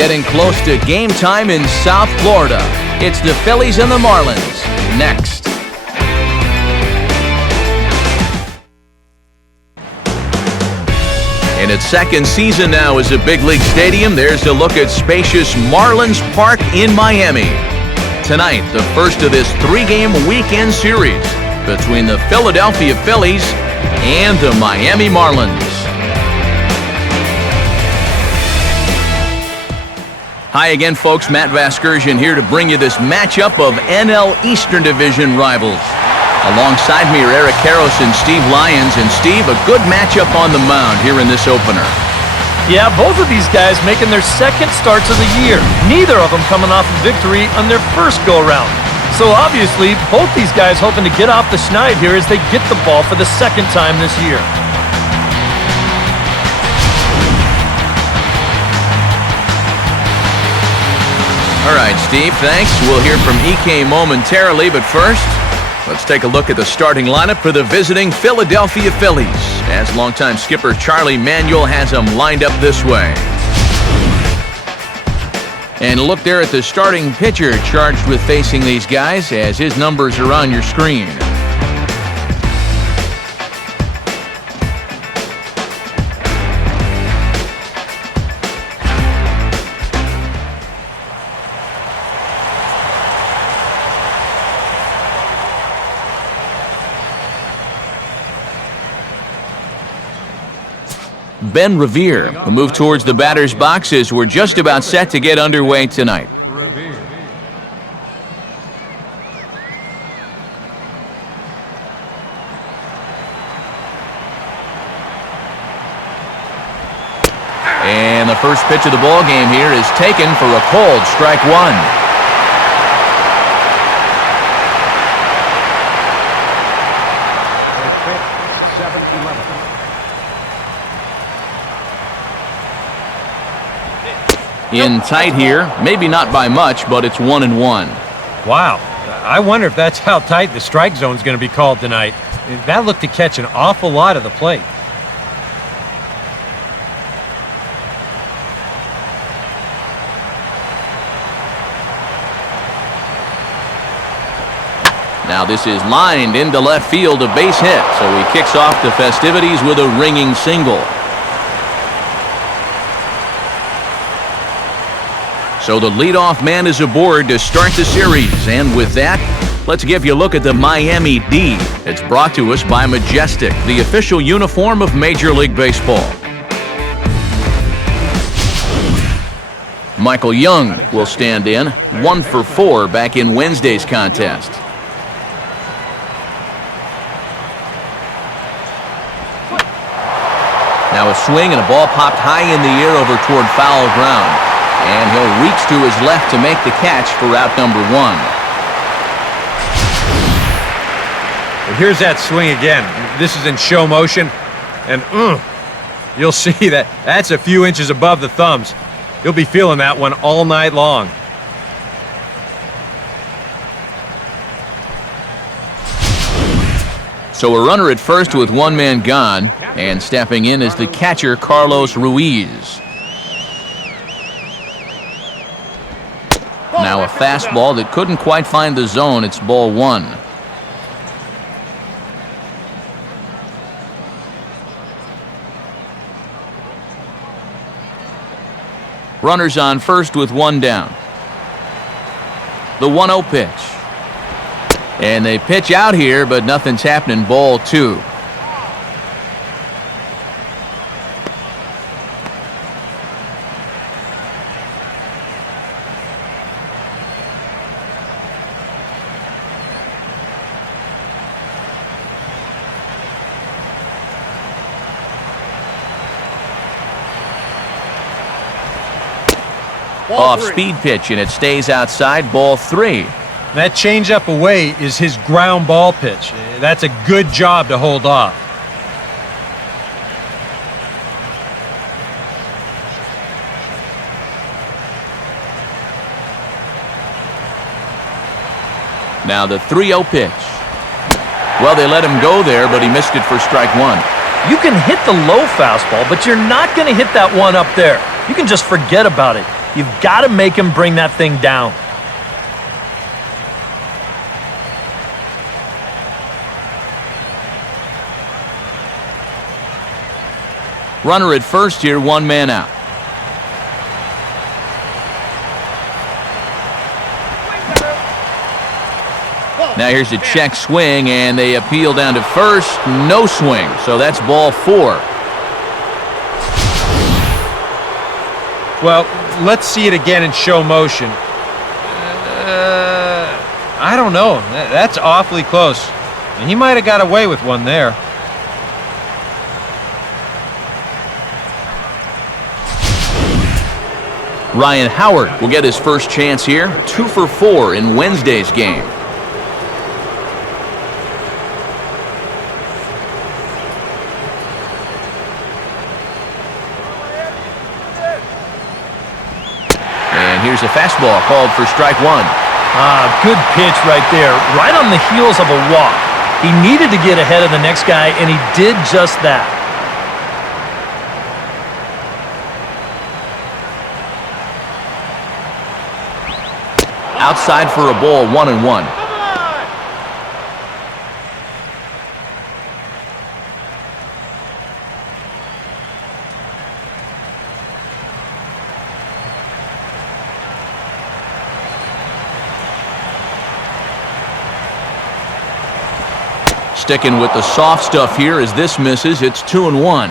Getting close to game time in South Florida. It's the Phillies and the Marlins. Next. In its second season now as a big league stadium, there's a look at spacious Marlins Park in Miami. Tonight, the first of this three-game weekend series between the Philadelphia Phillies and the Miami Marlins. Hi again, folks. Matt Vasgersian here to bring you this matchup of NL Eastern Division rivals. Alongside me are Eric Karros and Steve Lyons. And Steve, a good matchup on the mound here in this opener. Yeah, both of these guys making their second starts of the year. Neither of them coming off a victory on their first go-around. So obviously, both these guys hoping to get off the schneid here as they get the ball for the second time this year. All right, Steve, thanks. We'll hear from EK momentarily, but first, let's take a look at the starting lineup for the visiting Philadelphia Phillies, as longtime skipper Charlie Manuel has them lined up this way. And look there at the starting pitcher charged with facing these guys, as his numbers are on your screen. Ben Revere will move towards the batter's box as we're just about set to get underway tonight. And the first pitch of the ball game here is taken for a cold strike one. In tight here, maybe not by much, but it's 1-1. Wow, I wonder if that's how tight the strike zone is going to be called tonight. That looked to catch an awful lot of the plate. Now this is lined into left field, a base hit, so he kicks off the festivities with a ringing single. So the leadoff man is aboard to start the series. And with that, let's give you a look at the Miami D. It's brought to us by Majestic, the official uniform of Major League Baseball. Michael Young will stand in, 1 for 4 back in Wednesday's contest. Now a swing and a ball popped high in the air over toward foul ground. And he'll reach to his left to make the catch for out number 1. Well, here's that swing again. This is in show motion. And you'll see that's a few inches above the thumbs. You'll be feeling that one all night long. So a runner at first with one man gone. And stepping in is the catcher, Carlos Ruiz. Now a fastball that couldn't quite find the zone. It's ball 1. Runners on first with one down. The 1-0 pitch. And they pitch out here, but nothing's happening. Ball 2. Off-speed pitch, and it stays outside. Ball 3. That changeup away is his ground ball pitch. That's a good job to hold off. Now the 3-0 pitch. Well, they let him go there, but he missed it for strike 1. You can hit the low fastball, but you're not going to hit that one up there. You can just forget about it. You've got to make him bring that thing down. Runner at first here, one man out. Now here's a check swing, and they appeal down to first. No swing, so that's ball 4. Well, let's see it again in show motion. I don't know. That's awfully close. He might have got away with one there. Ryan Howard will get his first chance here. 2 for 4 in Wednesday's game. And here's a fastball called for strike 1. Good pitch right there, right on the heels of a walk. He needed to get ahead of the next guy, and he did just that. Outside for a ball, 1-1. Sticking with the soft stuff here as this misses. It's 2-1.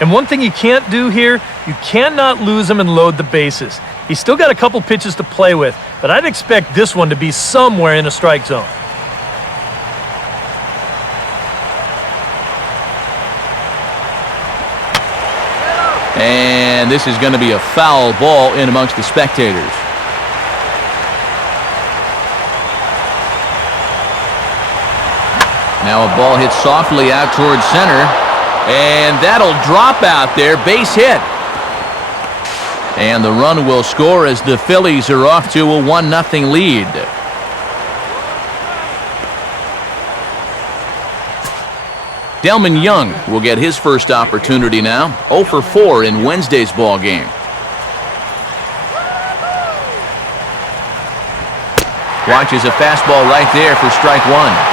And one thing you can't do here, you cannot lose him and load the bases. He's still got a couple pitches to play with, but I'd expect this one to be somewhere in a strike zone. And this is going to be a foul ball in amongst the spectators. Now a ball hits softly out towards center, and that'll drop out there, base hit. And the run will score as the Phillies are off to a 1-0 lead. Delman Young will get his first opportunity now. 0 for 4 in Wednesday's ball game. Watches a fastball right there for strike 1.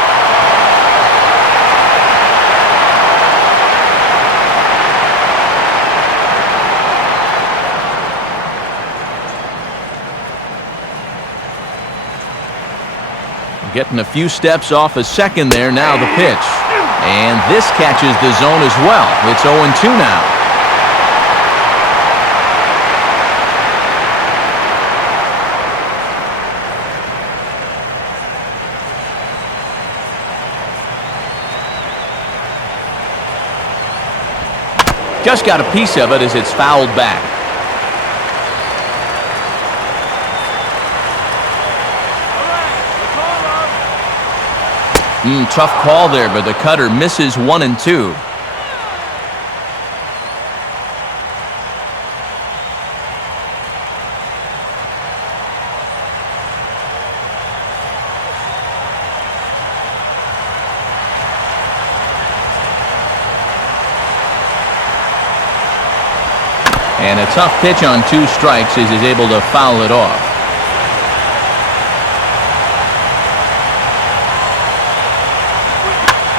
Getting a few steps off a second there. Now the pitch. And this catches the zone as well. It's 0-2 now. Just got a piece of it as it's fouled back. Tough call there, but the cutter misses 1 and 2. And a tough pitch on 2 strikes as he's able to foul it off.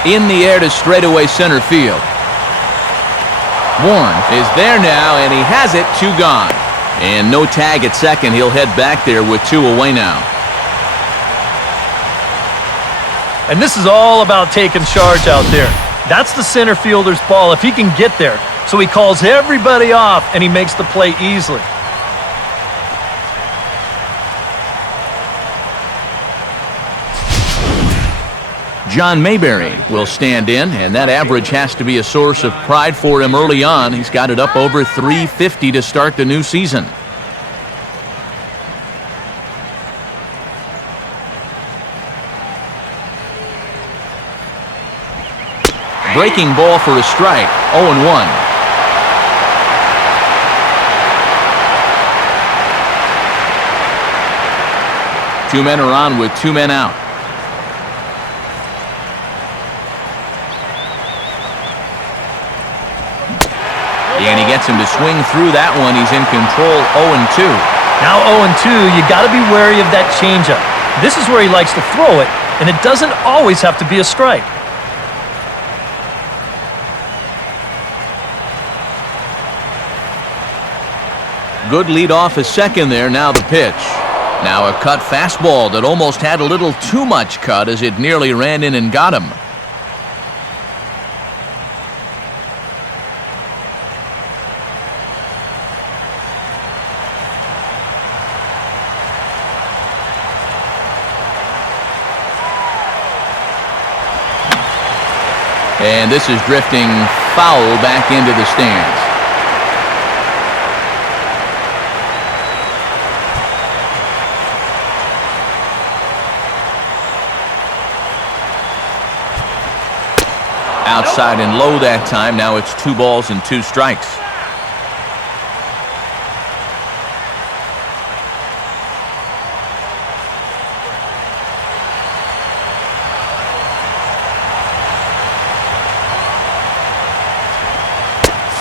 In the air to straightaway center field. Warren is there now, and he has it. 2 gone. And no tag at second. He'll head back there with 2 away now. And this is all about taking charge out there. That's the center fielder's ball if he can get there. So he calls everybody off, and he makes the play easily. John Mayberry will stand in, and that average has to be a source of pride for him early on. He's got it up over 350 to start the new season. Breaking ball for a strike. 0-1. Two men are on with 2 men out. And he gets him to swing through that one. He's in control. 0-2. Now 0-2, you got to be wary of that changeup. This is where he likes to throw it, and it doesn't always have to be a strike. Good lead off a second there. Now the pitch. Now a cut fastball that almost had a little too much cut as it nearly ran in and got him. And this is drifting foul back into the stands. Outside and low that time. Now it's 2 balls and 2 strikes.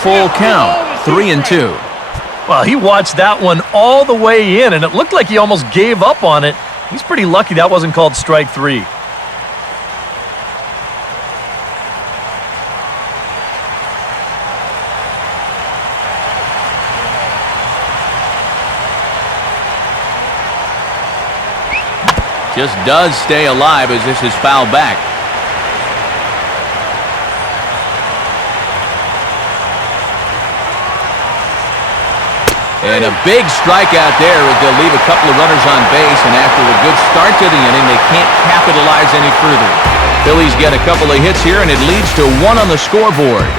Full count, 3-2. Well, he watched that one all the way in, and it looked like he almost gave up on it. He's pretty lucky that wasn't called strike 3. Just does stay alive as this is fouled back. And a big strikeout there as they'll leave a couple of runners on base, and after a good start to the inning, they can't capitalize any further. Phillies get a couple of hits here, and it leads to 1 on the scoreboard.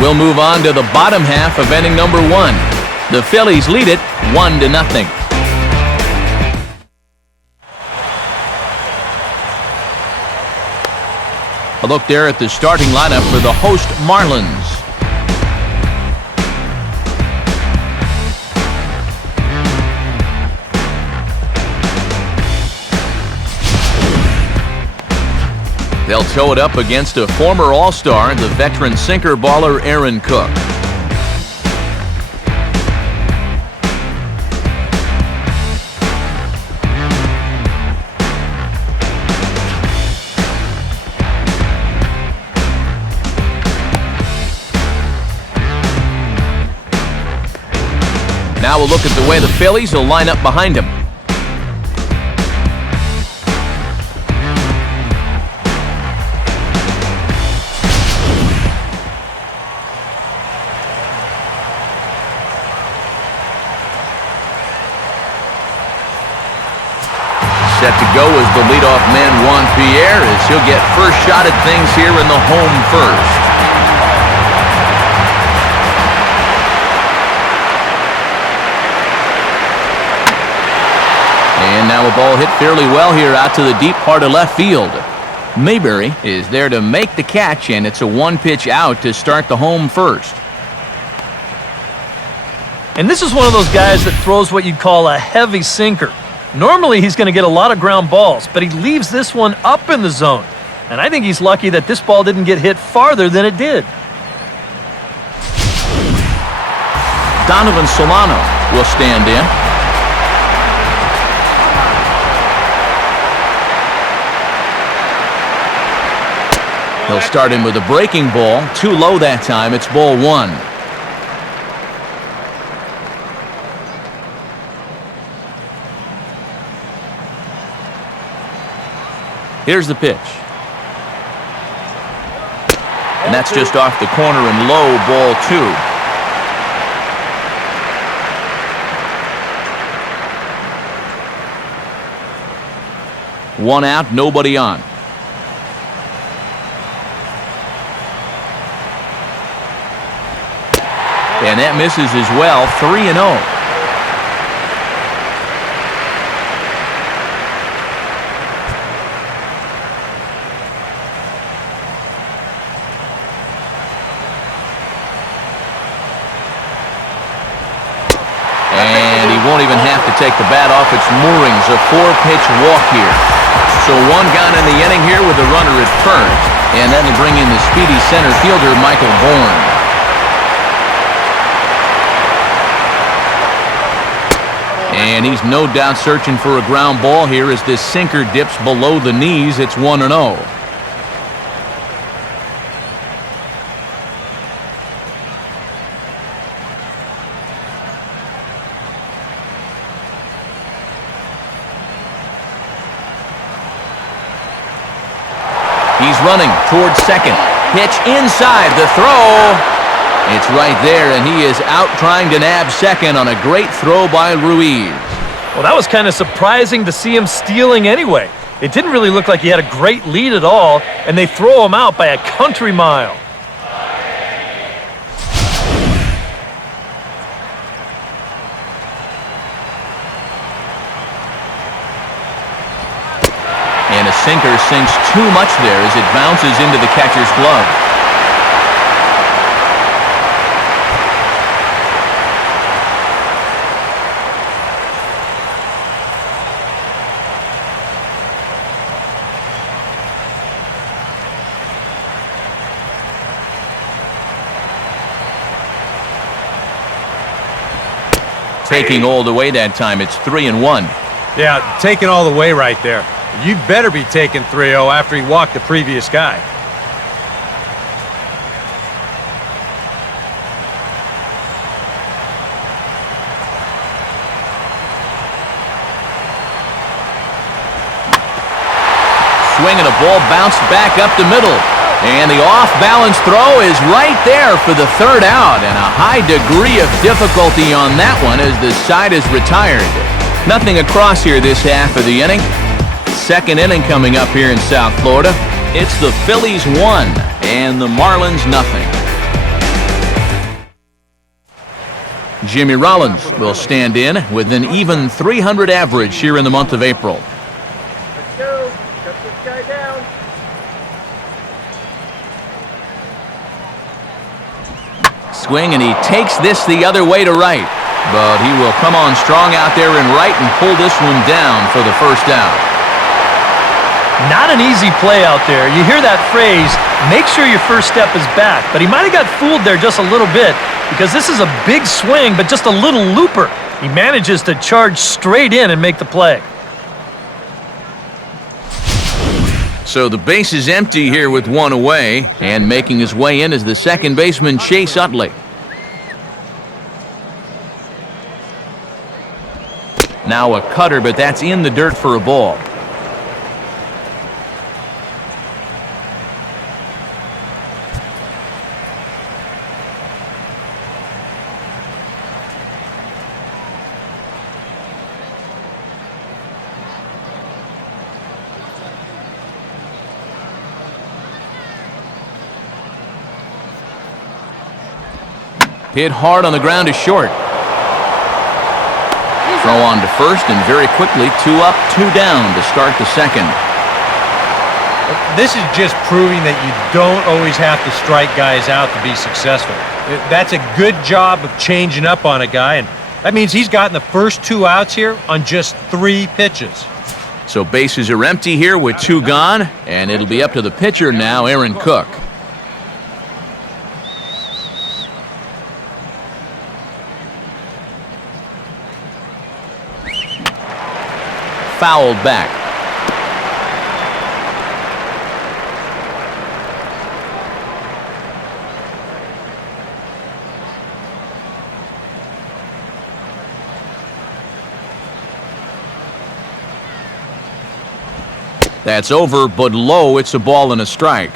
We'll move on to the bottom half of inning number 1. The Phillies lead it 1-0. A look there at the starting lineup for the host Marlins. They'll tow it up against a former All-Star, the veteran sinker baller Aaron Cook. Now we'll look at the way the Phillies will line up behind him. Set to go is the leadoff man, Juan Pierre, as he'll get first shot at things here in the home first. And now a ball hit fairly well here out to the deep part of left field. Mayberry is there to make the catch, and it's a 1-pitch out to start the home first. And this is one of those guys that throws what you'd call a heavy sinker. Normally he's going to get a lot of ground balls, but he leaves this one up in the zone. And I think he's lucky that this ball didn't get hit farther than it did. Donovan Solano will stand in. He'll start him with a breaking ball. Too low that time. It's ball 1. Here's the pitch. And that's just off the corner and low, ball 2. 1 out, nobody on. And that misses as well, 3-0. And he won't even have to take the bat off its moorings. A 4-pitch walk here. So 1 gone in the inning here with a runner at first. And that'll bring in the speedy center fielder, Michael Bourne. And And he's no doubt searching for a ground ball here as this sinker dips below the knees. It's 1-0. He's running towards second. Pitch inside. The throw. It's right there, and he is out trying to nab second on a great throw by Ruiz. Well, that was kind of surprising to see him stealing anyway. It didn't really look like he had a great lead at all, and they throw him out by a country mile. And a sinker sinks too much there as it bounces into the catcher's glove. Taking all the way that time. It's 3-1. Yeah, taking all the way right there. You better be taking 3-0 after he walked the previous guy. Swing and a ball bounced back up the middle. And the off-balance throw is right there for the third out, and a high degree of difficulty on that one as the side is retired. Nothing across here this half of the inning. Second inning coming up here in South Florida. It's the Phillies 1 and the Marlins nothing. Jimmy Rollins will stand in with an even .300 average here in the month of April. Let's go. Shut this guy down. Swing, and he takes this the other way to right. But he will come on strong out there in right and pull this one down for the first out. Not an easy play out there. You hear that phrase, make sure your first step is back. But he might have got fooled there just a little bit because this is a big swing, but just a little looper. He manages to charge straight in and make the play. So the base is empty here with one away, and making his way in is the second baseman, Chase Utley. Now a cutter, but that's in the dirt for a ball. Hit hard on the ground is short. Throw on to first, and very quickly 2 up, 2 down to start the second. This is just proving that you don't always have to strike guys out to be successful. That's a good job of changing up on a guy, and that means he's gotten the first 2 outs here on just 3 pitches. So bases are empty here with 2 gone, and it'll be up to the pitcher now, Aaron Cook. Fouled back. That's over, but low. It's a ball and a strike.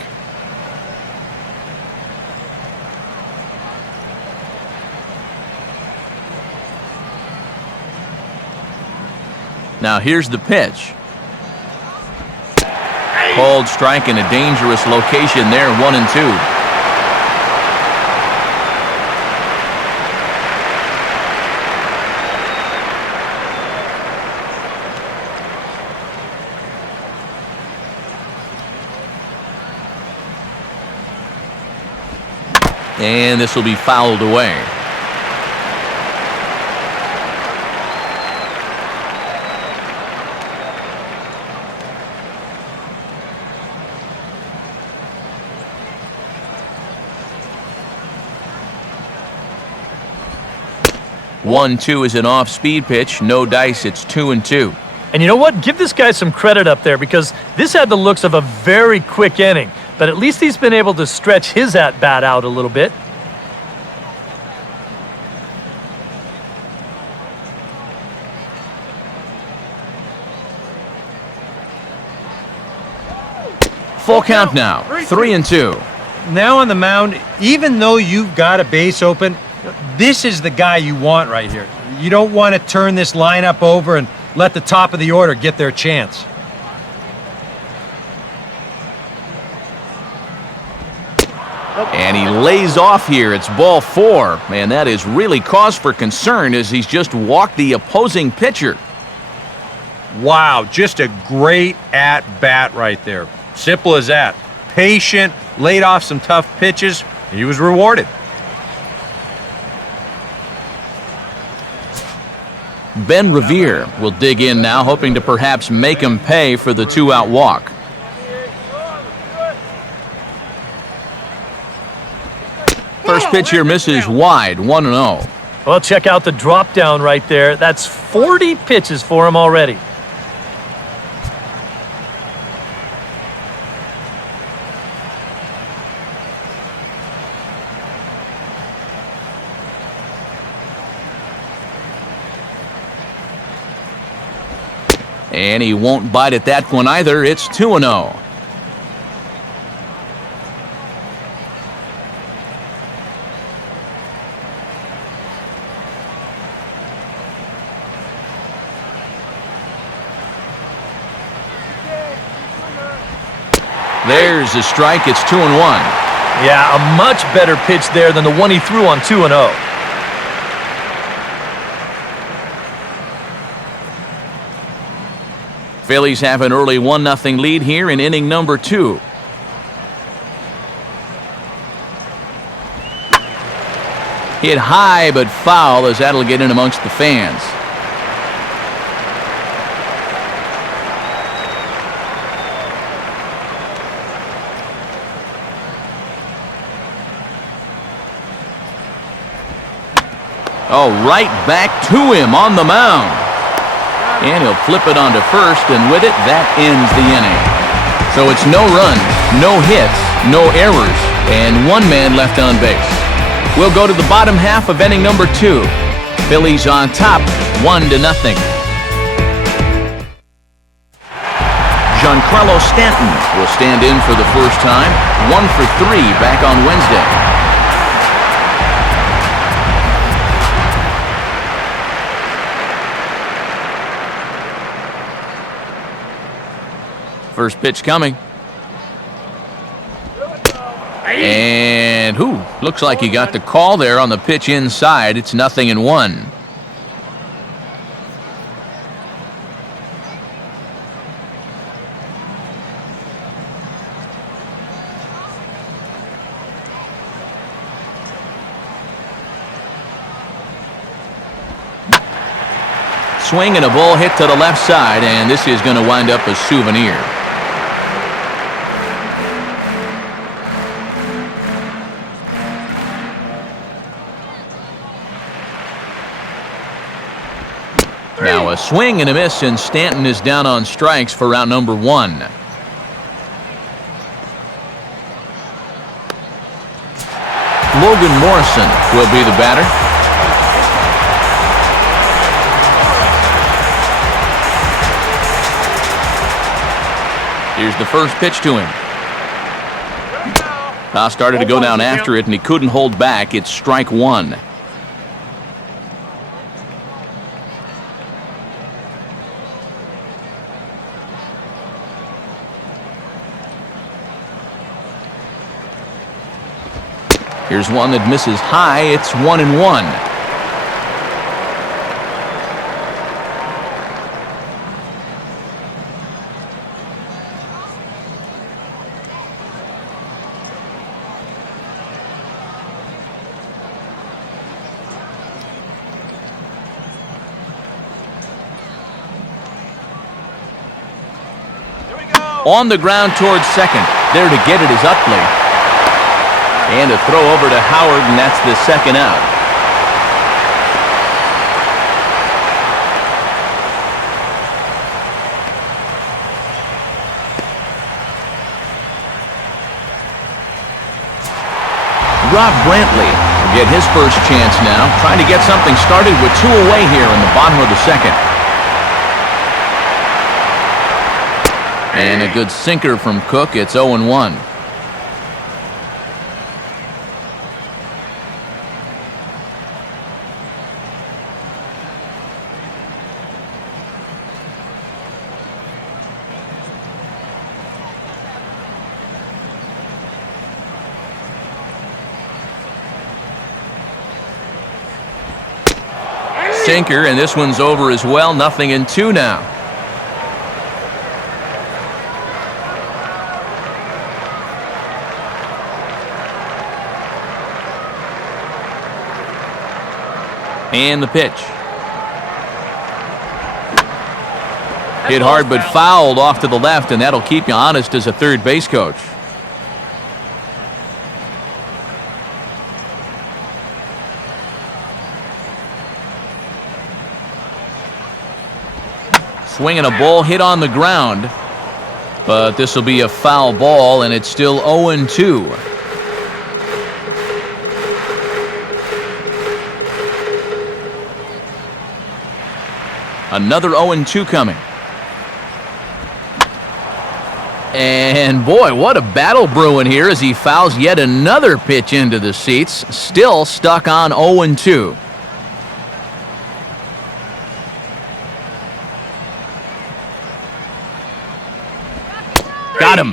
Now here's the pitch. Called strike in a dangerous location there, 1-2. And this will be fouled away. 1-2 is an off-speed pitch. No dice. It's 2-2. And you know what? Give this guy some credit up there because this had the looks of a very quick inning. But at least he's been able to stretch his at-bat out a little bit. Full count now. 3-2. Now on the mound, even though you've got a base open, this is the guy you want right here. You don't want to turn this lineup over and let the top of the order get their chance. And he lays off here. It's ball 4. Man, that is really cause for concern as he's just walked the opposing pitcher. Wow, just a great at-bat right there. Simple as that. Patient, laid off some tough pitches. He was rewarded. Ben Revere will dig in now, hoping to perhaps make him pay for the 2-out walk. First pitch here misses wide, 1-0. Well, check out the drop down right there. That's 40 pitches for him already. And he won't bite at that one either. It's 2-0. There's a strike. It's 2-1. Yeah, a much better pitch there than the one he threw on 2-0. Phillies have an early 1-0 lead here in inning number 2. Hit high but foul as that'll get in amongst the fans. Oh, right back to him on the mound. And he'll flip it onto first, and with it, that ends the inning. So it's no runs, no hits, no errors, and 1 man left on base. We'll go to the bottom half of inning number 2. Phillies on top, 1-0. Giancarlo Stanton will stand in for the first time, 1 for 3 back on Wednesday. First pitch coming. And looks like he got the call there on the pitch inside. It's 0-1. Swing and a ball hit to the left side, and this is going to wind up a souvenir. Now a swing and a miss, and Stanton is down on strikes for round number 1. Logan Morrison will be the batter. Here's the first pitch to him. Toss started to go down after it, and he couldn't hold back. It's strike 1. Here's one that misses high. It's 1-1. On the ground towards second. There to get it is Utley. And a throw over to Howard, and that's the second out. Rob Brantley will get his first chance now, trying to get something started with 2 away here in the bottom of the second. And a good sinker from Cook. It's 0-1. Sinker, and this one's over as well. 0-2 now. And the pitch. Hit hard but fouled off to the left, and that'll keep you honest as a third base coach. Swinging a ball hit on the ground, but this will be a foul ball, and it's still 0-2. Another 0-2 coming. And boy, what a battle brewing here as he fouls yet another pitch into the seats. Still stuck on 0-2. Got him.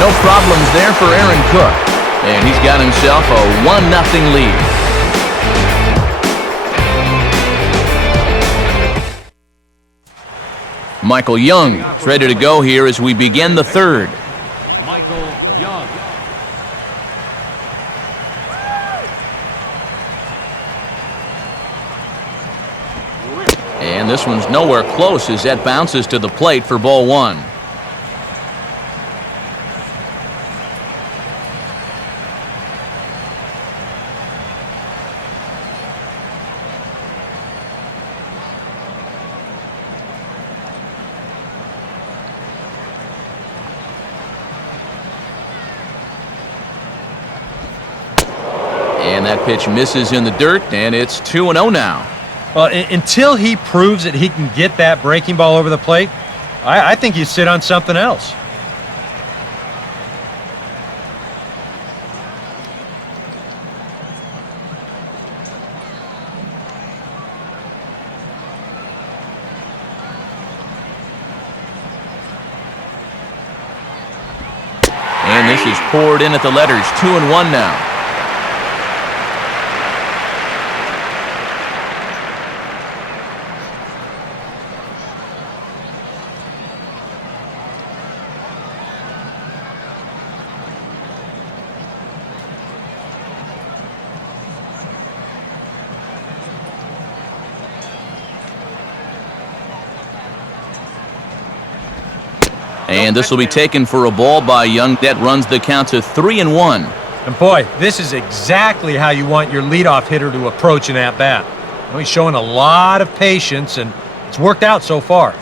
No problems there for Aaron Cook. And he's got himself a 1-0 lead. Michael Young is ready to go here as we begin the third. Michael Young. And this one's nowhere close as that bounces to the plate for ball 1. And that pitch misses in the dirt, and it's 2-0 now. Well, until he proves that he can get that breaking ball over the plate, I think you sit on something else. And this is poured in at the letters. 2-1 now. And this will be taken for a ball by Young. That runs the count to 3-1. And boy, this is exactly how you want your leadoff hitter to approach an at-bat. You know, he's showing a lot of patience, and it's worked out so far.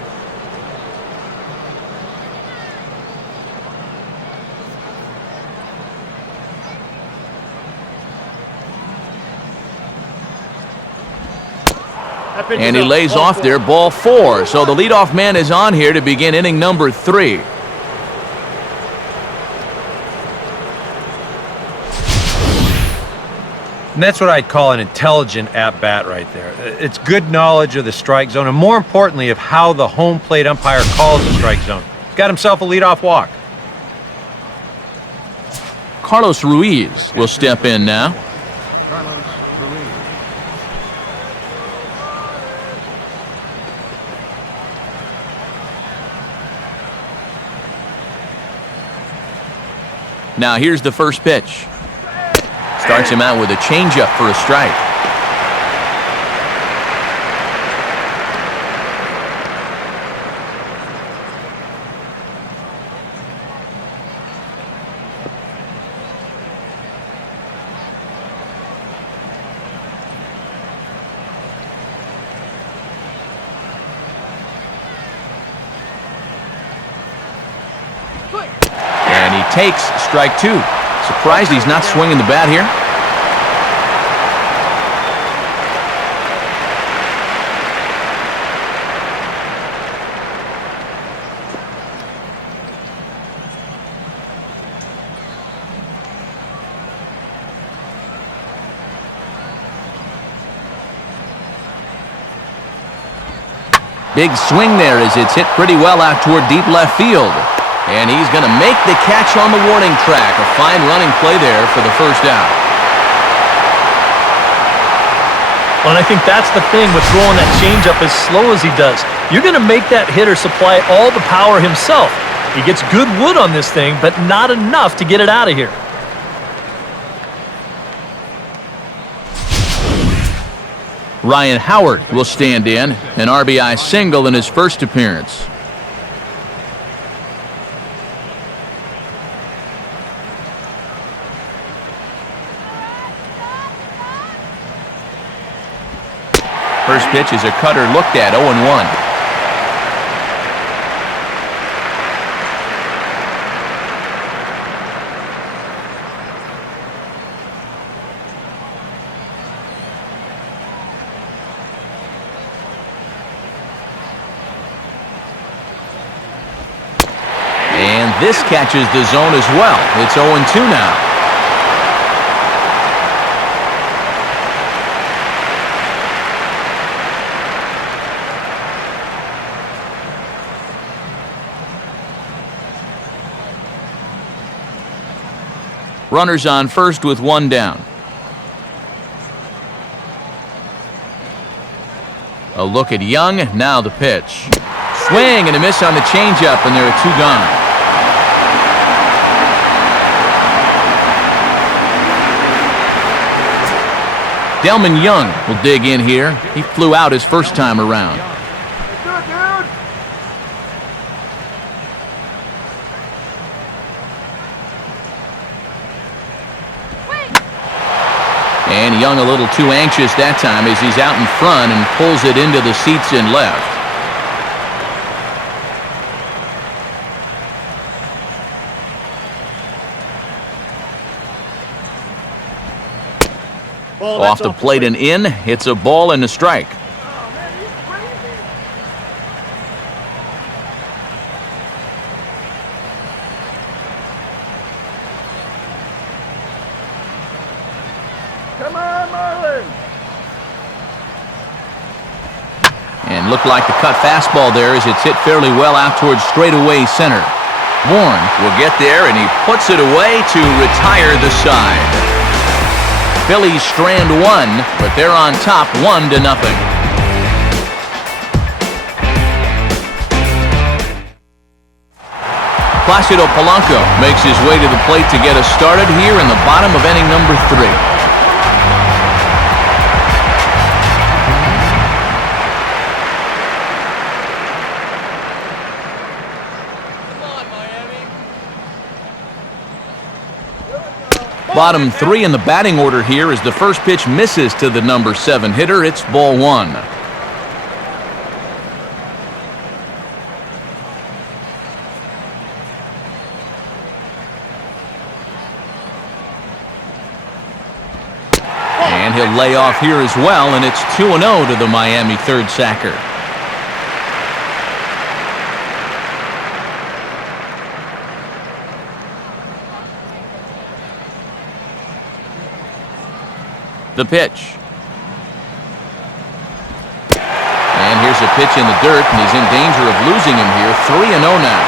And he lays off there, ball 4. So the leadoff man is on here to begin inning number 3. And that's what I'd call an intelligent at-bat right there. It's good knowledge of the strike zone, and more importantly, of how the home plate umpire calls the strike zone. He's got himself a leadoff walk. Carlos Ruiz will step in now. Now here's the first pitch. Starts him out with a changeup for a strike. And he takes strike 2. Surprised he's not swinging the bat here. Big swing there as it's hit pretty well out toward deep left field. And he's going to make the catch on the warning track. A fine running play there for the first out. Well, and I think that's the thing with throwing that changeup as slow as he does. You're going to make that hitter supply all the power himself. He gets good wood on this thing, but not enough to get it out of here. Ryan Howard will stand in, an RBI single in his first appearance. First pitch is a cutter looked at, 0-1. This catches the zone as well. It's 0-2 now. Runners on first with one down. A look at Young. Now the pitch. Swing and a miss on the changeup, and there are 2 gone. Delman Young will dig in here. He flew out his first time around. Let's do it, dude. And Young a little too anxious that time as he's out in front and pulls it into the seats in left. Off the plate and in. It's a ball and a strike. Oh, man, he's crazy. Come on, Marlins. And looked like the cut fastball there as it's hit fairly well out towards straightaway center. Bourne will get there, and he puts it away to retire the side. Phillies strand 1, but they're on top 1-0. Placido Polanco makes his way to the plate to get us started here in the bottom of inning number 3. Bottom 3 in the batting order here as the first pitch misses to the number 7 hitter. It's ball 1. And he'll lay off here as well, and it's 2-0 to the Miami third sacker. The pitch. And here's a pitch in the dirt, and he's in danger of losing him here. 3-0 now.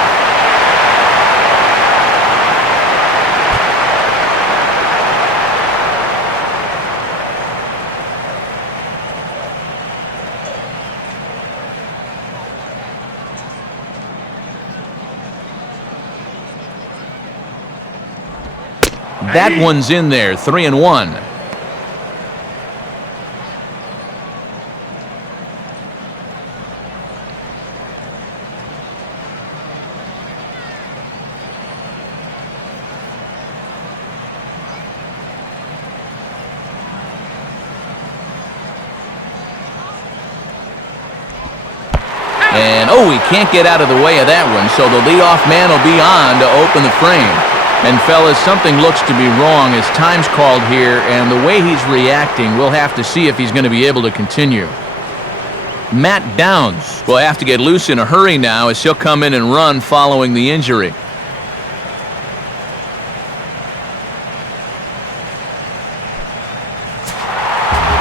That one's in there. 3-1. And Oh, he can't get out of the way of that one, so the leadoff man will be on to open the frame. And fellas, something looks to be wrong as time's called here, and the way he's reacting, we'll have to see if he's going to be able to continue. Matt Downs will have to get loose in a hurry now as he'll come in and run following the injury.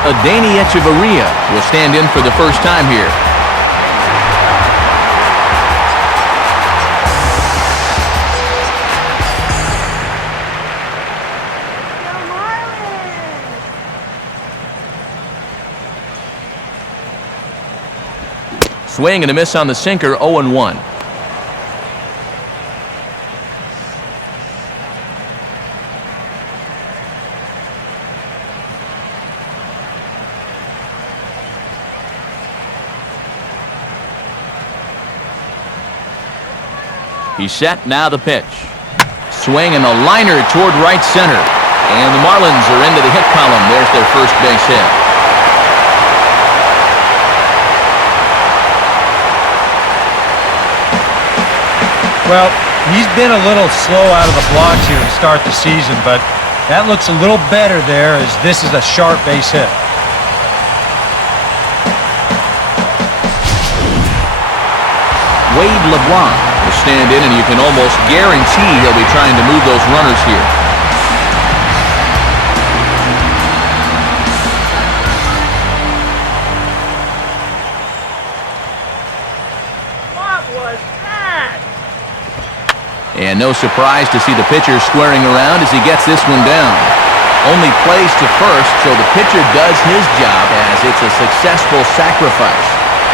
Adani Echeverria will stand in for the first time here. Swing and a miss on the sinker, 0-1. He's set, now the pitch. Swing and a liner toward right center. And the Marlins are into the hit column. There's their first base hit. Well, he's been a little slow out of the blocks here to start the season, but that looks a little better there as this is a sharp base hit. Wade LeBlanc will stand in, and you can almost guarantee he'll be trying to move those runners here. What was that? And no surprise to see the pitcher squaring around as he gets this one down. Only plays to first, so the pitcher does his job as it's a successful sacrifice.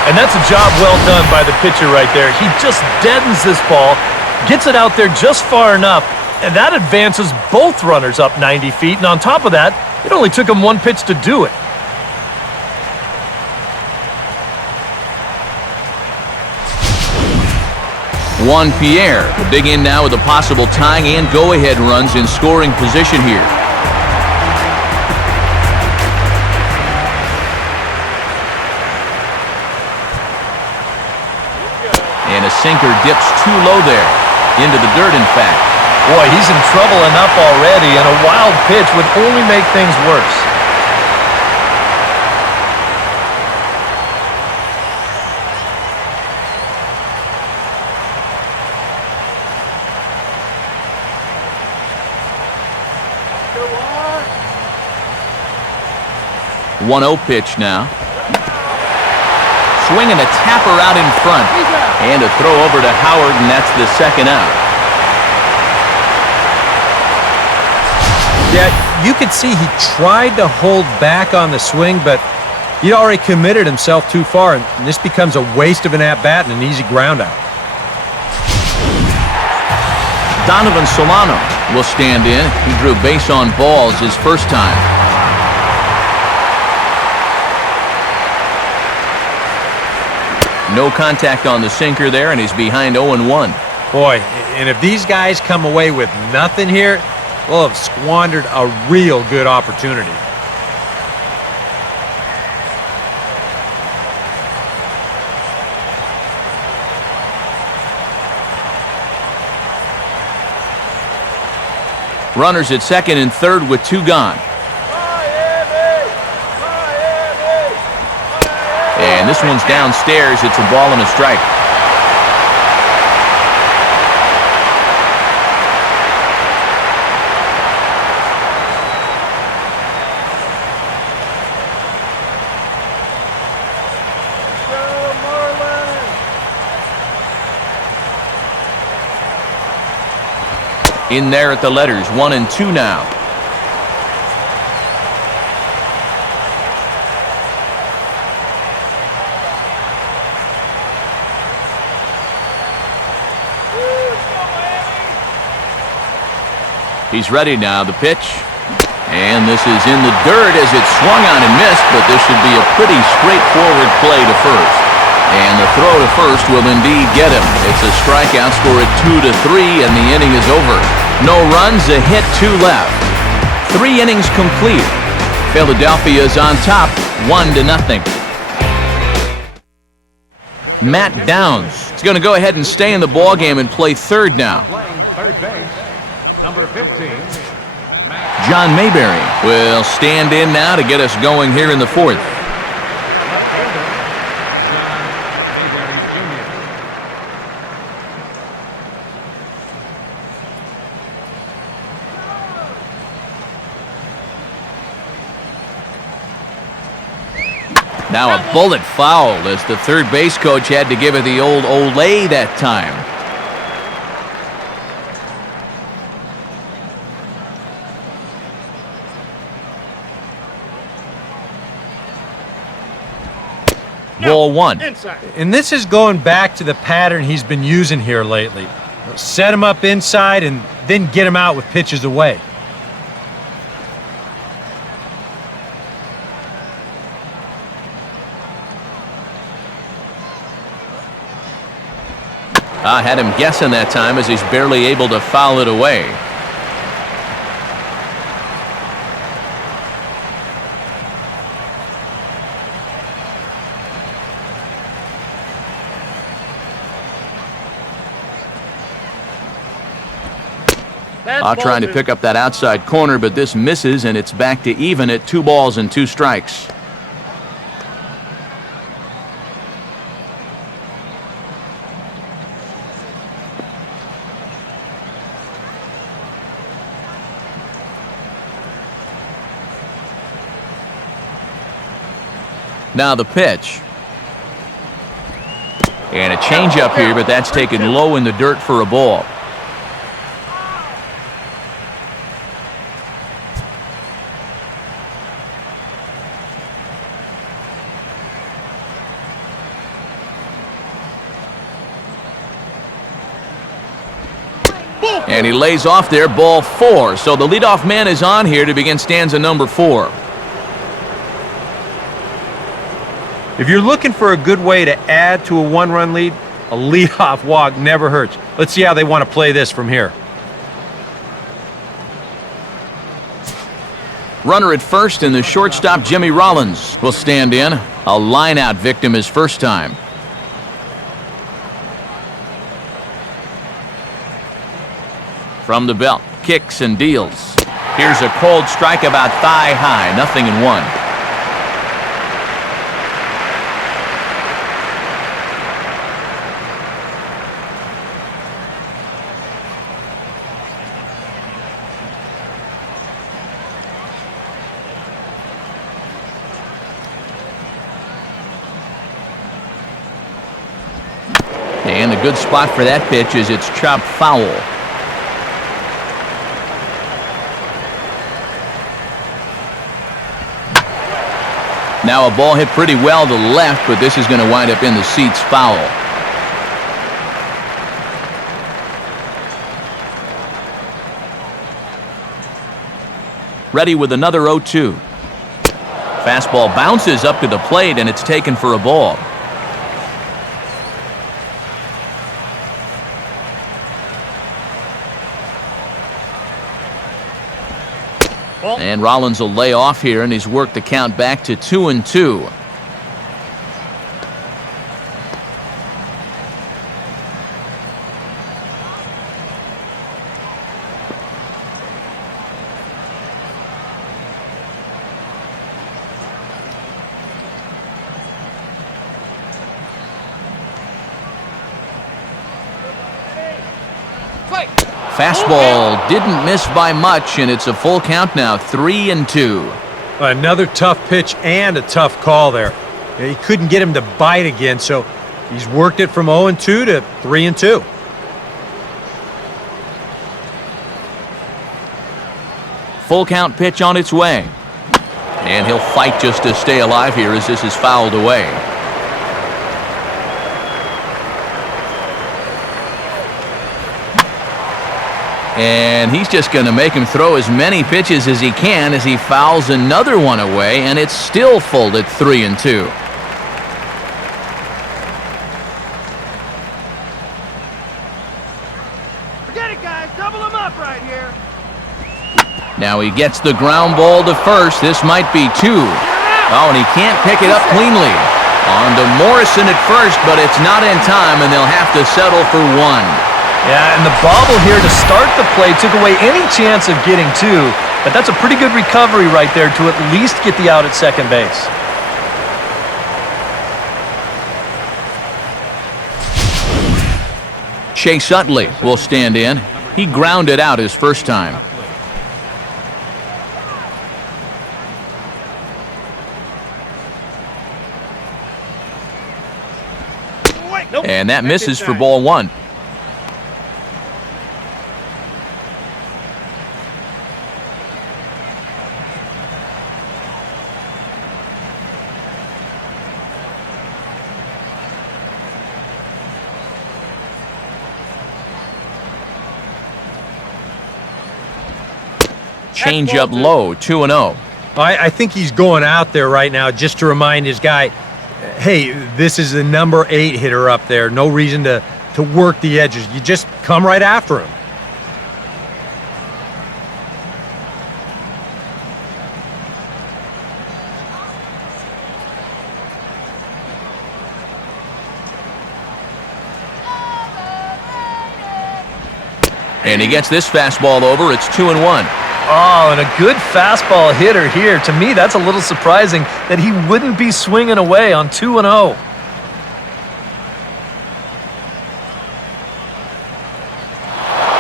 And that's a job well done by the pitcher right there. He just deadens this ball, gets it out there just far enough, and that advances both runners up 90 feet. And on top of that, it only took him one pitch to do it. Juan Pierre will dig in now with a possible tying and go-ahead runs in scoring position here. And a sinker dips too low there. Into the dirt, in fact. Boy, he's in trouble enough already, and a wild pitch would only make things worse. Good 1-0 pitch now. Swing and a tapper out in front. And a throw over to Howard, and that's the second out. Yeah, you could see he tried to hold back on the swing, but he already committed himself too far, and this becomes a waste of an at-bat and an easy ground out. Donovan Solano will stand in. He drew base on balls his first time. No contact on the sinker there, and he's behind 0-1. Boy, and if these guys come away with nothing here, we'll have squandered a real good opportunity. Runners at second and third with two gone. And this one's downstairs. It's a ball and a strike. Go Marlins! In there at the letters, 1-2 now. He's ready now, the pitch. And this is in the dirt as it swung on and missed, but this should be a pretty straightforward play to first. And the throw to first will indeed get him. It's a strikeout, score at 2-3, and the inning is over. No runs, a hit, 2 left. 3 innings complete. Philadelphia is on top, 1-0. Matt Downs is going to go ahead and stay in the ballgame and play third now. Playing third base, number 15. John Mayberry will stand in now to get us going here in the fourth. Left-hander, John Mayberry Jr. Now a bullet foul as the third base coach had to give it the old Olay that time. Ball one. And this is going back to the pattern he's been using here lately. Set him up inside and then get him out with pitches away. I had him guessing that time as he's barely able to foul it away. Trying to pick up that outside corner, but this misses, and it's back to even at 2 balls and 2 strikes. Now the pitch. And a changeup here, but that's taken low in the dirt for a ball. And he lays off there, ball 4. So the leadoff man is on here to begin stanza number 4. If you're looking for a good way to add to a 1-run lead, a leadoff walk never hurts. Let's see how they want to play this from here. Runner at first, and the shortstop Jimmy Rollins will stand in. A line-out victim his first time. From the belt, kicks and deals. Here's a cold strike about thigh high, 0-1. And a good spot for that pitch is it's chopped foul. Now a ball hit pretty well to left, but this is going to wind up in the seats foul. Ready with another 0-2. Fastball bounces up to the plate, and it's taken for a ball. And Rollins will lay off here, and he's worked the count back to 2-2. Fastball didn't miss by much, and it's a full count now, 3-2. Another tough pitch and a tough call there. He couldn't get him to bite again, so he's worked it from 0-2 to 3-2. Full count pitch on its way. And he'll fight just to stay alive here as this is fouled away. And he's just going to make him throw as many pitches as he can as he fouls another one away, and it's still full at 3-2. Forget it, guys. Double him up right here. Now he gets the ground ball to first. This might be 2. Oh, and he can't pick it up cleanly. On to Morrison at first, but it's not in time, and they'll have to settle for one. Yeah, and the bobble here to start the play took away any chance of getting two, but that's a pretty good recovery right there to at least get the out at second base. Chase Utley will stand in. He grounded out his first time. And that misses for ball one. Change up low, 2-0. I think he's going out there right now just to remind his guy, hey, this is the number 8 hitter up there. No reason to work the edges. You just come right after him. And he gets this fastball over. It's 2-1. Oh, and a good fastball hitter here. To me, that's a little surprising that he wouldn't be swinging away on 2-0.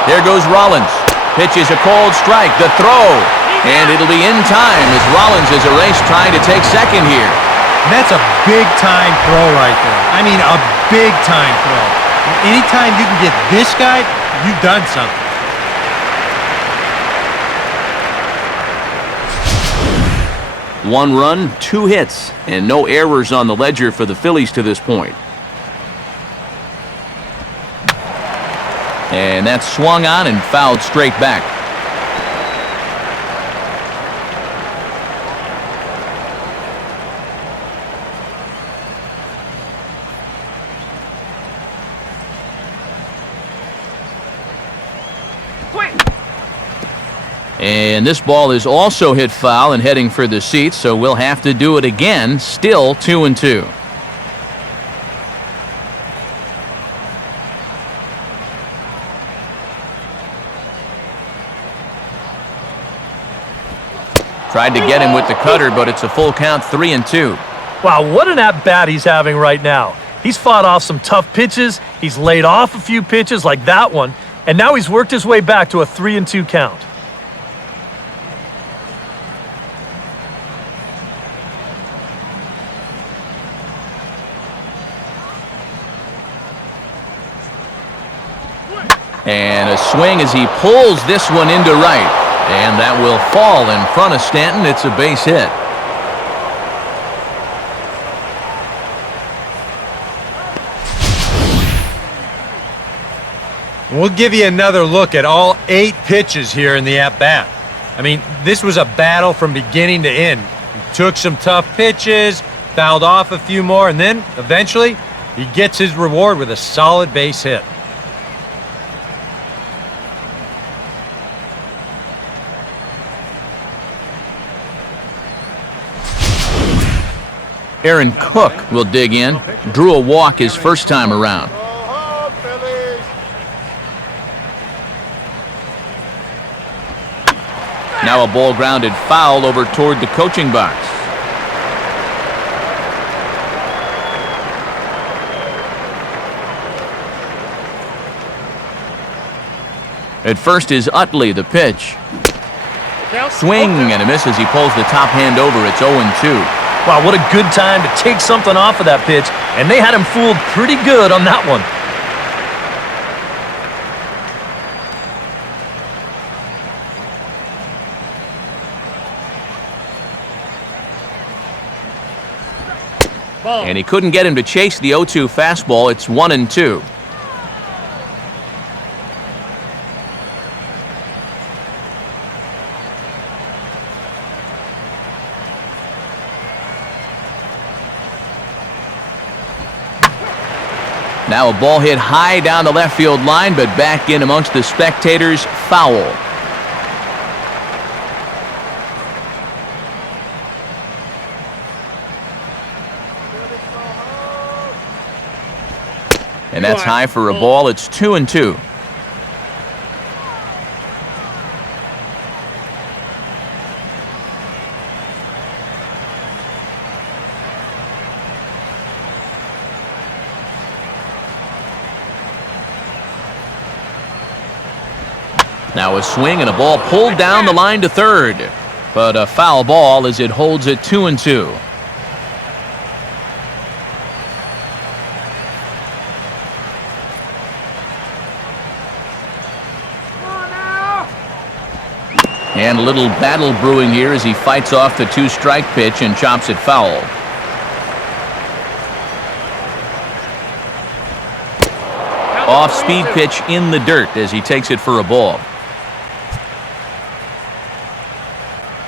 There goes Rollins. Pitches a cold strike. The throw. And it'll be in time as Rollins is erased trying to take second here. And that's a big-time throw right there. I mean, a big-time throw. Anytime you can get this guy, you've done something. One run, 2 hits, and no errors on the ledger for the Phillies to this point. And that's swung on and fouled straight back. And this ball is also hit foul and heading for the seats, so we'll have to do it again. Still 2-2. Tried to get him with the cutter, but it's a full count, 3-2. Wow, what an at-bat he's having right now. He's fought off some tough pitches. He's laid off a few pitches like that one, and now he's worked his way back to a 3-2 count. And a swing as he pulls this one into right. And that will fall in front of Stanton. It's a base hit. We'll give you another look at all 8 pitches here in the at-bat. I mean, this was a battle from beginning to end. He took some tough pitches, fouled off a few more, and then eventually he gets his reward with a solid base hit. Aaron Cook will dig in. Drew a walk his first time around. Now a ball grounded foul over toward the coaching box. At first is Utley, the pitch. Swing and a miss as he pulls the top hand over. It's 0-2. Wow, what a good time to take something off of that pitch, and they had him fooled pretty good on that one. And he couldn't get him to chase the 0-2 fastball. It's 1-2. Now a ball hit high down the left field line, but back in amongst the spectators. Foul. And that's high for a ball. It's 2-2. Now a swing and a ball pulled down the line to third. But a foul ball as it holds it 2-2. And a little battle brewing here as he fights off the 2-strike pitch and chops it foul. Off-speed pitch in the dirt as he takes it for a ball.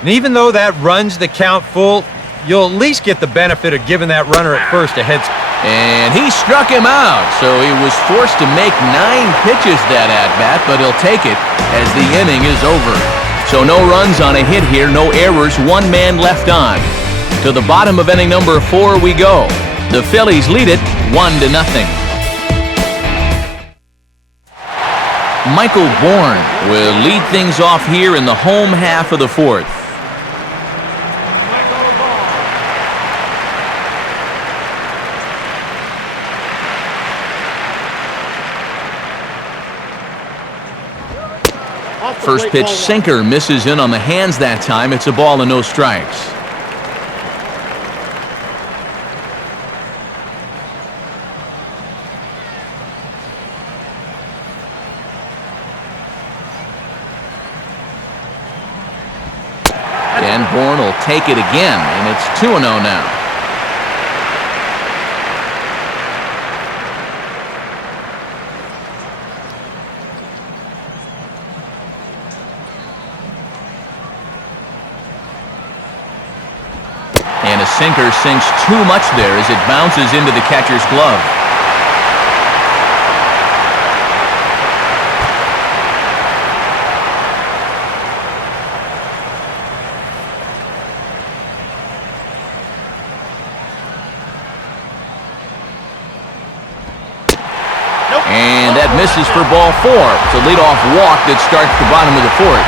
And even though that runs the count full, you'll at least get the benefit of giving that runner at first a head. And he struck him out, so he was forced to make 9 pitches that at-bat, but he'll take it as the inning is over. So no runs on a hit here, no errors, 1 man left on. To the bottom of inning number 4 we go. The Phillies lead it 1-0. Michael Bourne will lead things off here in the home half of the 4th. First pitch sinker misses in on the hands that time. It's a ball and no strikes. And Bourne will take it again, and it's 2-0 now. And a sinker sinks too much there as it bounces into the catcher's glove. And that misses for ball 4. It's a leadoff walk that starts the bottom of the 4th.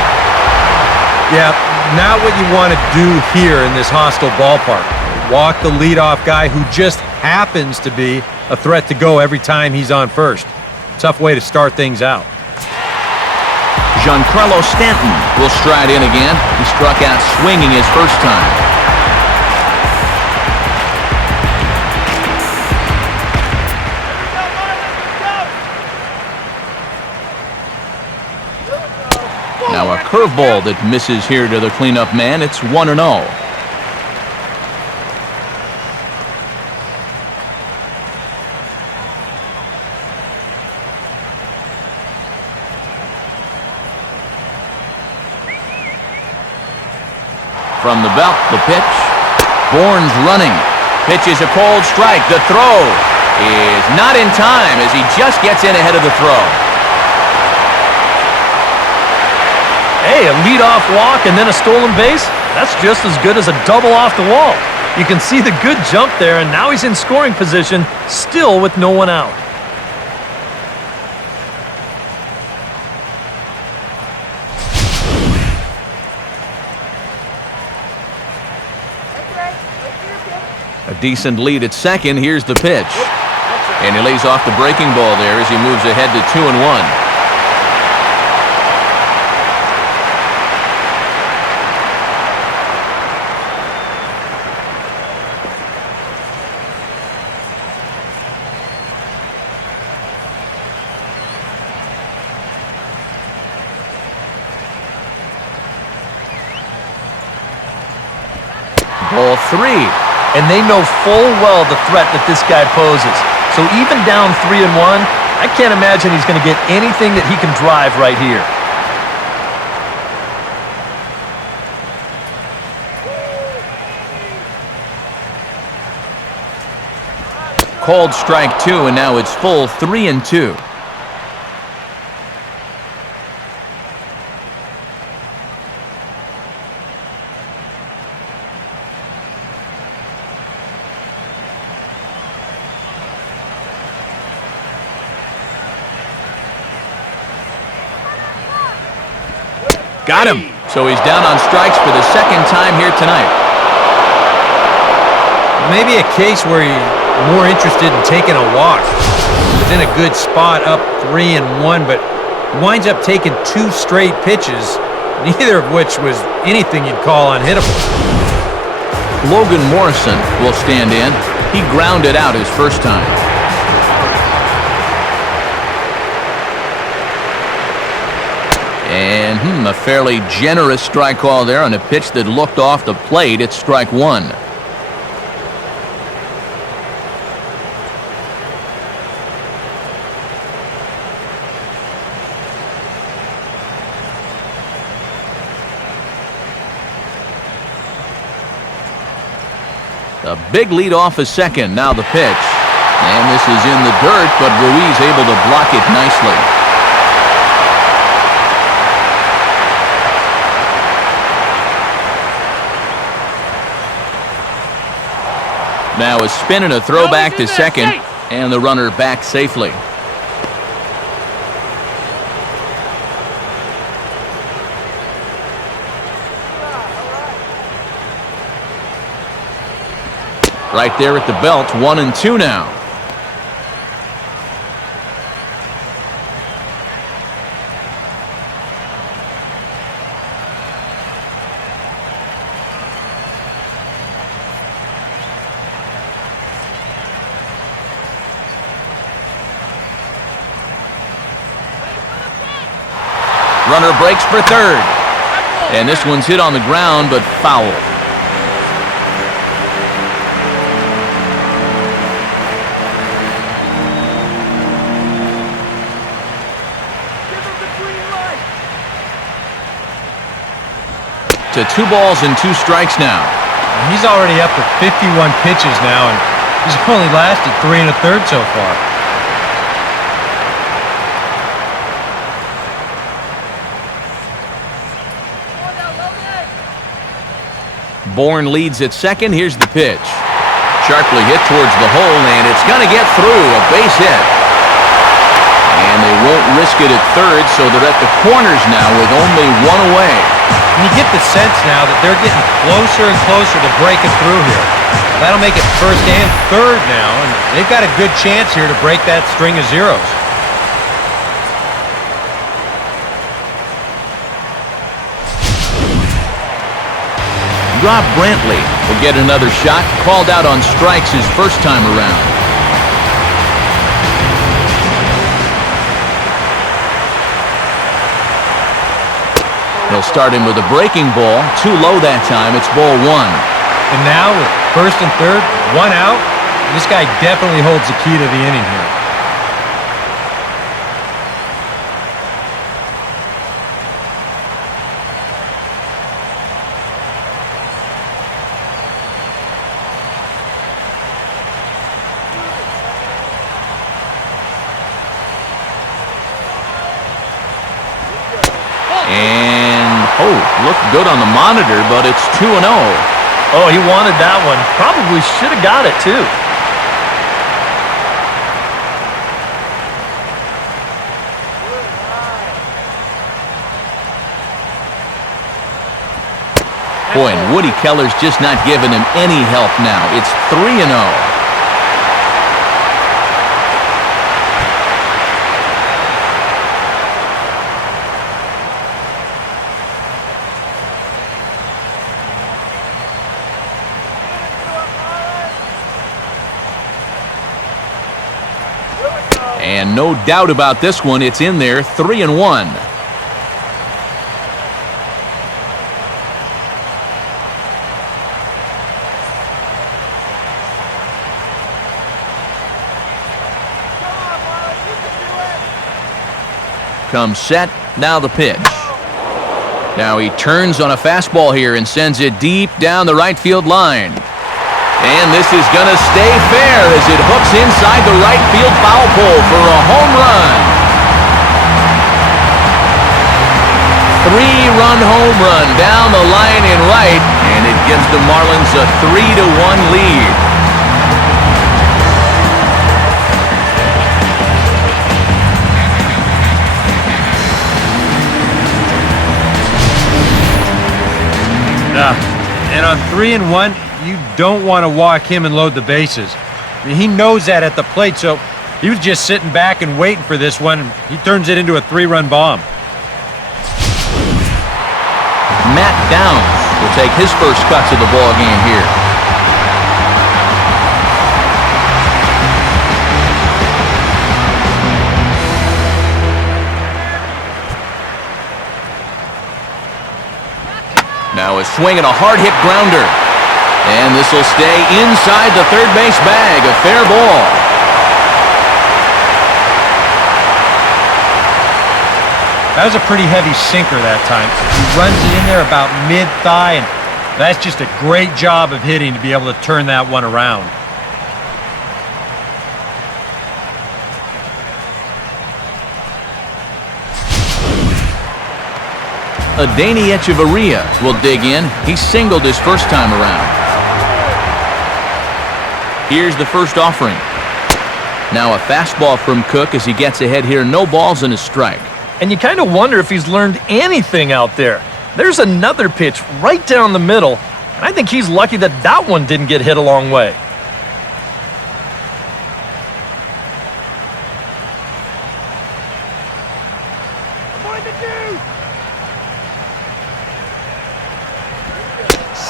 Yeah, not what you want to do here in this hostile ballpark. Walk the leadoff guy who just happens to be a threat to go every time he's on first. Tough way to start things out. Giancarlo Stanton will stride in again. He struck out swinging his first time. Now a curveball that misses here to the cleanup man. It's 1-0. From the belt, the pitch. Bourne's running. Pitch is a cold strike. The throw is not in time as he just gets in ahead of the throw. Hey, a leadoff walk and then a stolen base? That's just as good as a double off the wall. You can see the good jump there, and now he's in scoring position, still with no one out. A decent lead at second. Here's the pitch. And he lays off the breaking ball there as he moves ahead to 2-1. Ball 3. And they know full well the threat that this guy poses. So even down 3-1, I can't imagine he's going to get anything that he can drive right here. Called strike 2, and now it's full 3-2. Got him. So he's down on strikes for the second time here tonight. Maybe a case where you're more interested in taking a walk. He's in a good spot, up 3-1, but winds up taking 2 straight pitches, neither of which was anything you'd call unhittable. Logan Morrison will stand in. He grounded out his first time. And a fairly generous strike call there on a pitch that looked off the plate. It's strike 1. A big lead off a second. Now the pitch. And this is in the dirt, but Ruiz able to block it nicely. Now a spin and a throw back to second, and the runner back safely. Right there at the belt, 1-2 now. Runner breaks for third. And this one's hit on the ground, but foul. To 2 balls and 2 strikes now. He's already up to 51 pitches now, and he's only lasted 3 1/3 so far. Bourne leads at second. Here's the pitch. Sharply hit towards the hole, and it's going to get through. A base hit. And they won't risk it at third, so they're at the corners now with only 1 away. You get the sense now that they're getting closer and closer to breaking through here. That'll make it first and third now, and they've got a good chance here to break that string of zeros. Rob Brantley will get another shot, called out on strikes his first time around. He'll start him with a breaking ball. Too low that time. It's ball 1. And now with first and third, 1 out, this guy definitely holds the key to the inning here. Looked good on the monitor, but it's 2-0. Oh, he wanted that one. Probably should have got it, too. Boy, and Woody Keller's just not giving him any help now. It's 3-0. And no doubt about this one, it's in there, 3-1. Comes set, now the pitch. Now he turns on a fastball here and sends it deep down the right field line. And this is going to stay fair as it hooks inside the right field foul pole for a home run. 3-run home run down the line in right, and it gives the Marlins a 3-1 lead. And on 3-1, you don't want to walk him and load the bases. I mean, he knows that at the plate, so he was just sitting back and waiting for this one. And he turns it into a 3-run bomb. Matt Downs will take his first cuts of the ball game here. Now a swing and a hard-hit grounder. And this will stay inside the third base bag. A fair ball. That was a pretty heavy sinker that time. He runs it in there about mid-thigh, and that's just a great job of hitting to be able to turn that one around. Adeiny Echeverria will dig in. He singled his first time around. Here's the first offering. Now a fastball from Cook as he gets ahead here. No balls and a strike. And you kind of wonder if he's learned anything out there. There's another pitch right down the middle, and I think he's lucky that that one didn't get hit a long way. Avoid the juice!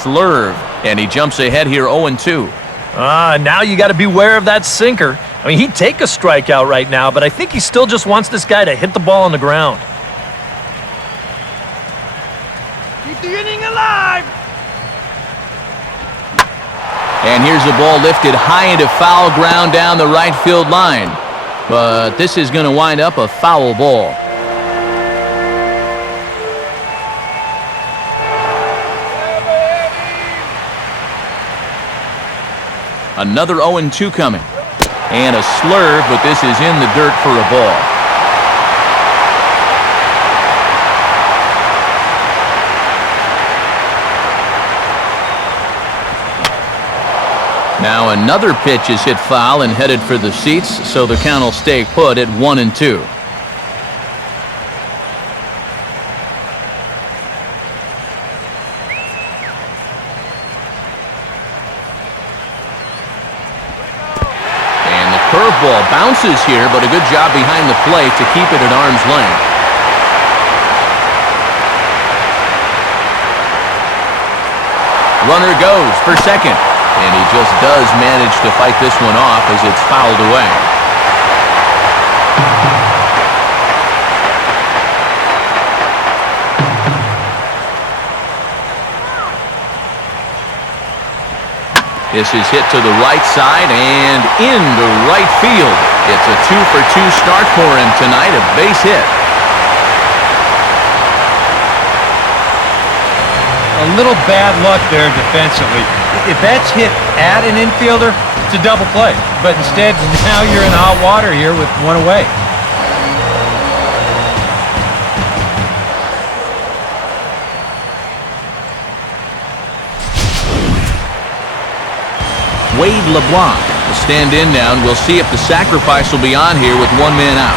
Slurve, and he jumps ahead here 0-2. Now you got to beware of that sinker. I mean, he'd take a strikeout right now, but I think he still just wants this guy to hit the ball on the ground. Keep the inning alive! And here's the ball lifted high into foul ground down the right field line. But this is going to wind up a foul ball. Another 0-2 coming. And a slurve, but this is in the dirt for a ball. Now another pitch is hit foul and headed for the seats, so the count will stay put at 1-2. Curveball bounces here, but a good job behind the plate to keep it at arm's length. Runner goes for second, and he just does manage to fight this one off as it's fouled away. This is hit to the right side and into right field. It's a 2-for-2 start for him tonight, a base hit. A little bad luck there defensively. If that's hit at an infielder, it's a double play. But instead, now you're in hot water here with one away. Wade LeBlanc will stand in now, and we'll see if the sacrifice will be on here with one man out.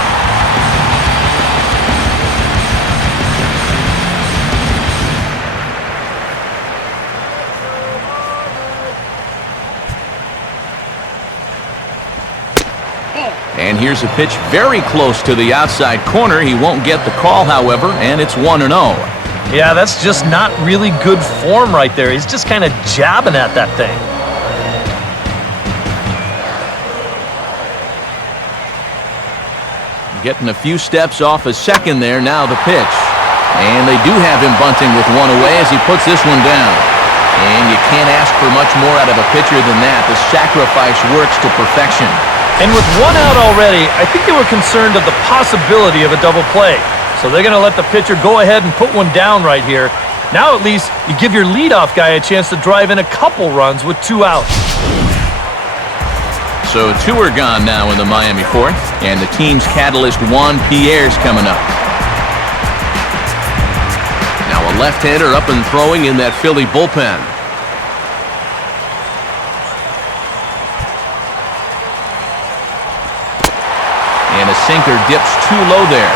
And here's a pitch very close to the outside corner. He won't get the call, however, and it's 1-0. Yeah, that's just not really good form right there. He's just kind of jabbing at that thing. Getting a few steps off a second there. Now the pitch. And they do have him bunting with one away as he puts this one down. And you can't ask for much more out of a pitcher than that. The sacrifice works to perfection. And with one out already, I think they were concerned of the possibility of a double play. So they're going to let the pitcher go ahead and put one down right here. Now at least you give your leadoff guy a chance to drive in a couple runs with 2 outs. So 2 are gone now in the Miami fourth, and the team's catalyst Juan Pierre's coming up. Now a left-hander up and throwing in that Philly bullpen. And a sinker dips too low there,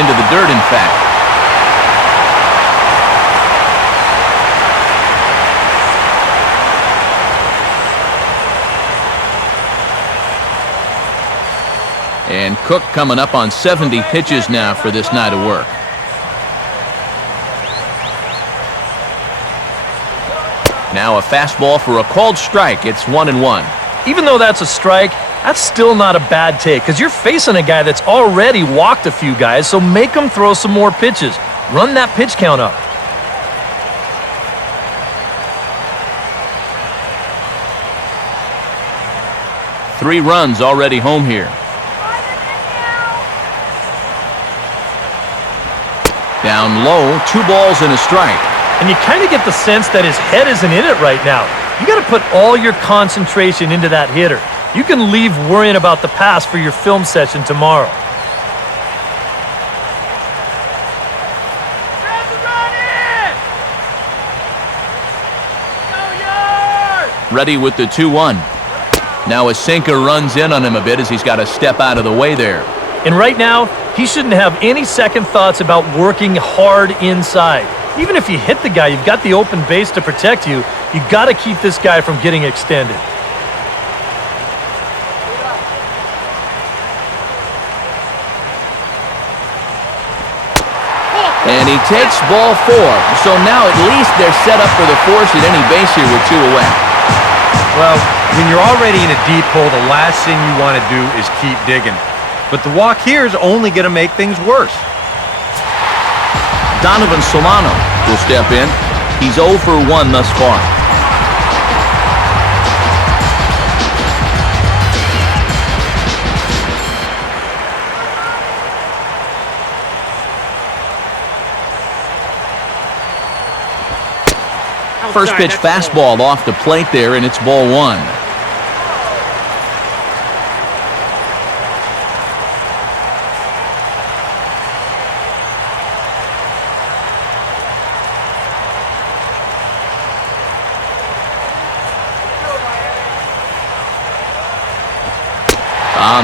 into the dirt in fact. Cook coming up on 70 pitches now for this night of work. Now a fastball for a called strike. It's 1-1. Even though that's a strike, that's still not a bad take because you're facing a guy that's already walked a few guys, so make him throw some more pitches. Run that pitch count up. Three runs already home here. Down low, 2 balls and a strike. And you kind of get the sense that his head isn't in it right now. You got to put all your concentration into that hitter. You can leave worrying about the pass for your film session tomorrow. Ready with the 2-1. Now a sinker runs in on him a bit as he's got to step out of the way there. And right now, he shouldn't have any second thoughts about working hard inside. Even if you hit the guy, you've got the open base to protect you. You've got to keep this guy from getting extended. And he takes ball 4. So now at least they're set up for the force at any base here with 2 away. Well, when you're already in a deep hole, the last thing you want to do is keep digging. But the walk here is only going to make things worse. Donovan Solano will step in. He's 0 for 1 thus far. First pitch fastball off the plate there, and it's ball 1.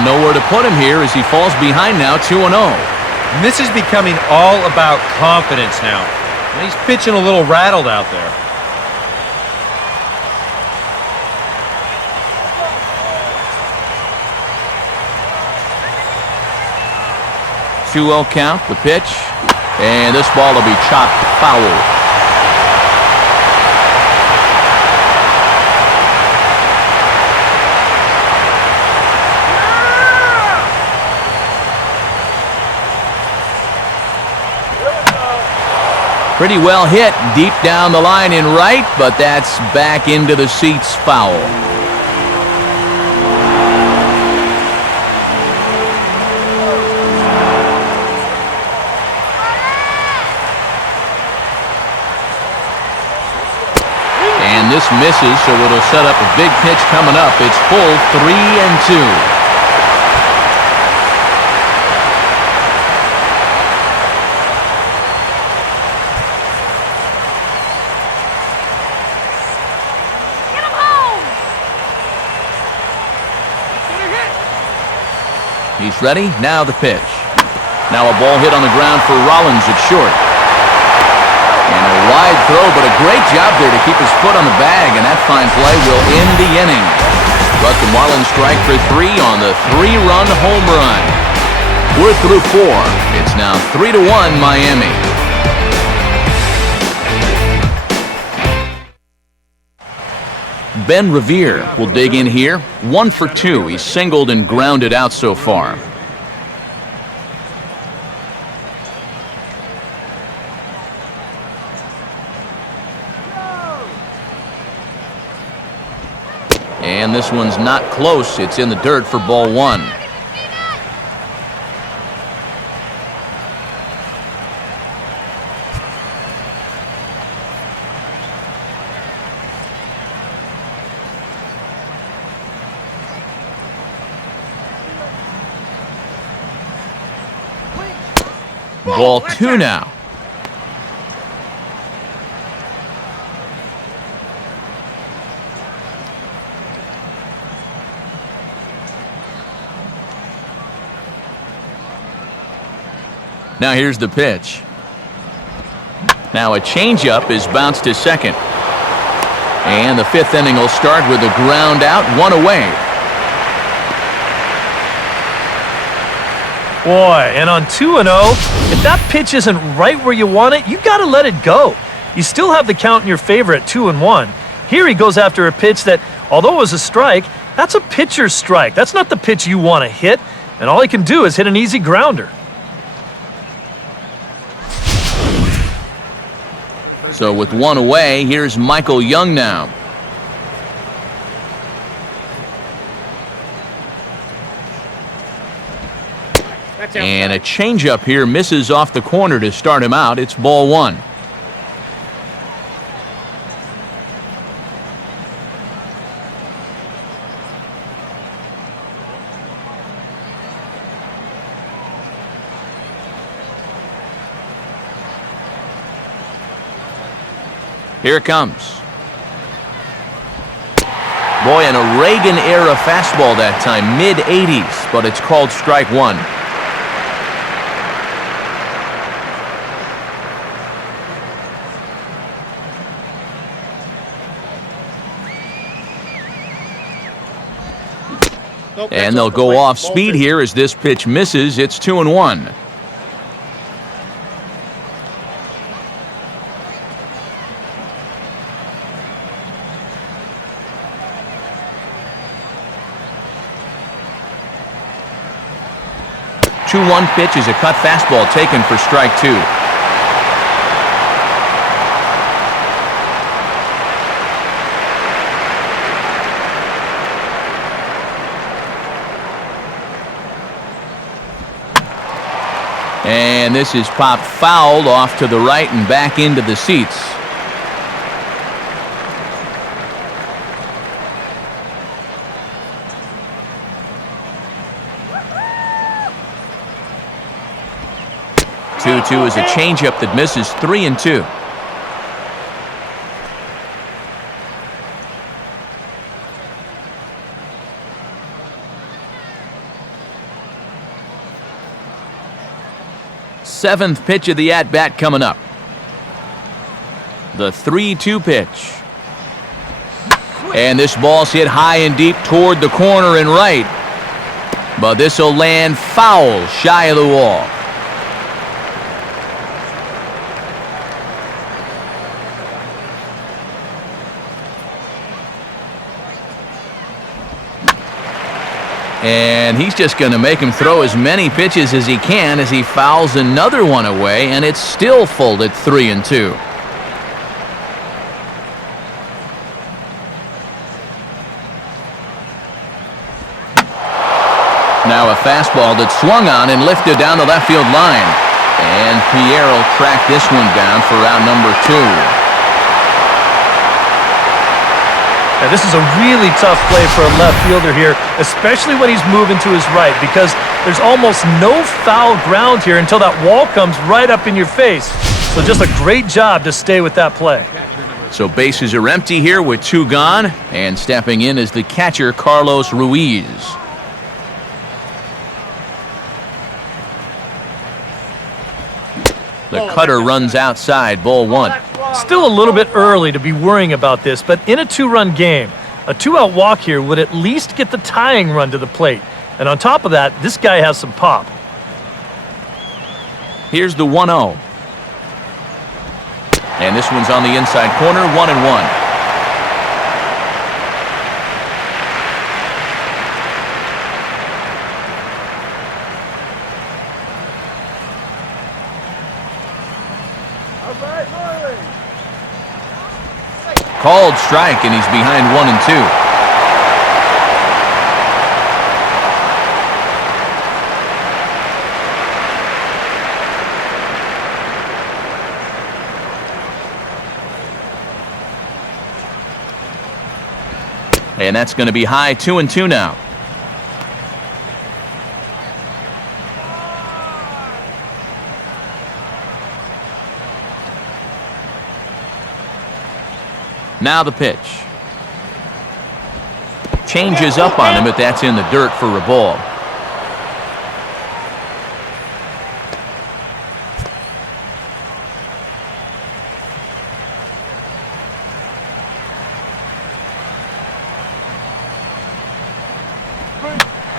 Nowhere to put him here as he falls behind now, 2-0. And this is becoming all about confidence now. And he's pitching a little rattled out there. Two-0 count, the pitch, and this ball will be chopped foul. Pretty well hit deep down the line in right, but that's back into the seats, foul. And this misses, so it'll set up a big pitch coming up. It's full 3-2. He's ready. Now the pitch. Now a ball hit on the ground for Rollins at short. And a wide throw, but a great job there to keep his foot on the bag, and that fine play will end the inning. But the Marlins strike for 3 on the 3-run home run. We're through 4. It's now 3-1 Miami. Ben Revere will dig in here. 1 for 2. He's singled and grounded out so far. And this one's not close. It's in the dirt for ball 1. Ball 2 now. Now here's the pitch. Now a changeup is bounced to second. And the 5th inning will start with a ground out, 1 away. Boy, and on 2-0, if that pitch isn't right where you want it, you got to let it go. You still have the count in your favor at 2-1. Here he goes after a pitch that, although it was a strike, that's a pitcher's strike. That's not the pitch you want to hit, and all he can do is hit an easy grounder. So with one away, here's Michael Young now. And a changeup here misses off the corner to start him out. It's ball one. Here it comes. Boy, an Reagan-era fastball that time, mid-80s, but it's called strike one. And they'll go off speed here as this pitch misses. It's 2-1. Two-one pitch is a cut fastball taken for strike two. And this is popped foul off to the right and back into the seats. Two is a changeup that misses 3-2. Seventh pitch of the at-bat coming up. The 3-2 pitch. And this ball's hit high and deep toward the corner and right. But this will land foul shy of the wall. And he's just going to make him throw as many pitches as he can as he fouls another one away, and it's still full at 3-2. Now a fastball that's swung on and lifted down the left field line. And Pierre will track this one down for out number two. Now, this is a really tough play for a left fielder here, especially when he's moving to his right, because there's almost no foul ground here until that wall comes right up in your face. So just a great job to stay with that play. So bases are empty here with two gone, and stepping in is the catcher, Carlos Ruiz. The cutter runs outside, ball one. Still a little bit early to be worrying about this, but in a two-run game, a two-out walk here would at least get the tying run to the plate. And on top of that, this guy has some pop. Here's the 1-0. And this one's on the inside corner, 1-1. Called strike, and he's behind 1-2. And that's going to be high, 2-2 now. Now the pitch. Changes up on him, but that's in the dirt for a ball.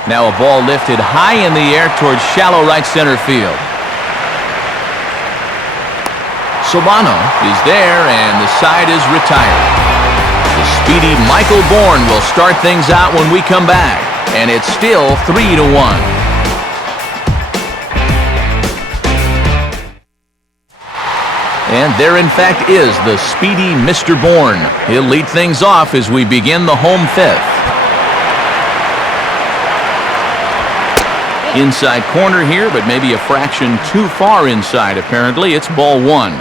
Now a ball lifted high in the air towards shallow right center field. Solano is there, and the side is retired. The speedy Michael Bourne will start things out when we come back, and it's still 3-1. And there, in fact, is the speedy Mr. Bourne. He'll lead things off as we begin the home fifth. Inside corner here, but maybe a fraction too far inside, apparently. It's ball one.